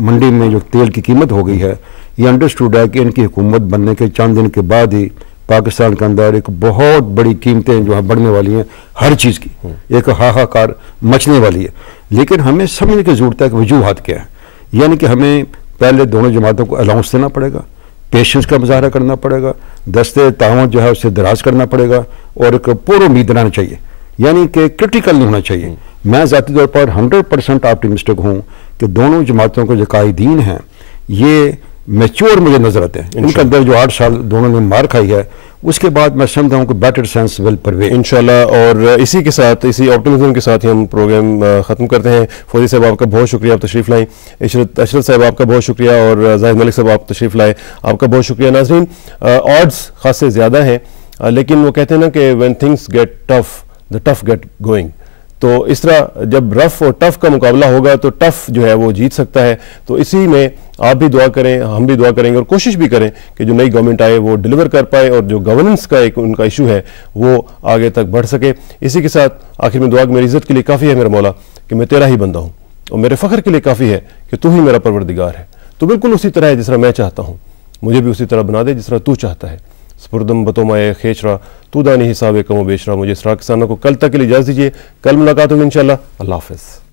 मंडी में जो तेल की कीमत हो गई है, ये अंडरस्टूड है कि इनकी हुकूमत बनने के चंद दिन के बाद ही पाकिस्तान के अंदर एक बहुत बड़ी कीमतें जो है बढ़ने वाली हैं, हर चीज़ की एक हाहाकार मचने वाली है। लेकिन हमें समझने की ज़रूरत है कि वजूहात क्या है, यानी कि हमें पहले दोनों जमातों को अलाउंस देना पड़ेगा, पेशेंस का मुजाहरा करना पड़ेगा, दस्ते ताउन जो है उससे दराज करना पड़ेगा, और एक पूरा उम्मीद रहना चाहिए, यानी कि क्रिटिकल नहीं होना चाहिए। मैं ज़ाती तौर पर 100% ऑप्टिमिस्टिक हूँ कि दोनों जमातों के जो कायदीन हैं ये मैच्योर मुझे नजर आते हैं। इनके अंदर जो 8 साल दोनों ने मार खाई है, उसके बाद मैं समझता हूँ कि बेटर सेंस विल परवेल इंशाल्लाह। और इसी के साथ, इसी ऑप्टिमिज्म के साथ ही हम प्रोग्राम ख़त्म करते हैं। फौजी साहब आपका बहुत शुक्रिया, आप तशरीफ़ लाएँ। अशरत साहब आपका बहुत शुक्रिया, और जाहिद मलिक साहब आप तशरीफ़ लाए, आपका बहुत शुक्रिया। नाज़रीन, ऑड्स खासे ज़्यादा हैं, लेकिन वो कहते हैं ना कि when things get tough the tough get going, तो इस तरह जब रफ और टफ का मुकाबला होगा तो टफ जो है वो जीत सकता है। तो इसी में आप भी दुआ करें, हम भी दुआ करेंगे, और कोशिश भी करें कि जो नई गवर्नमेंट आए वो डिलीवर कर पाए, और जो गवर्नेंस का एक उनका इशू है वो आगे तक बढ़ सके। इसी के साथ आखिर में दुआ मेरी इज्जत के लिए काफ़ी है मेरा मौला कि मैं तेरा ही बंदा हूँ, और मेरे फ़ख्र के लिए काफ़ी है कि तू ही मेरा परवरदिगार है। तो बिल्कुल उसी तरह है जिस तरह मैं चाहता हूँ, मुझे भी उसी तरह बना दे जिस तरह तू चाहता है। स्पुरदम बतोमाए खेचरा तू दानी हिसाब कमो बेचरा। मुझे इसरा किसानों को कल तक के लिए इजाज़त दीजिए, कल मुलाकात होगी इंशाल्लाह। अल्लाह हाफ़िज़।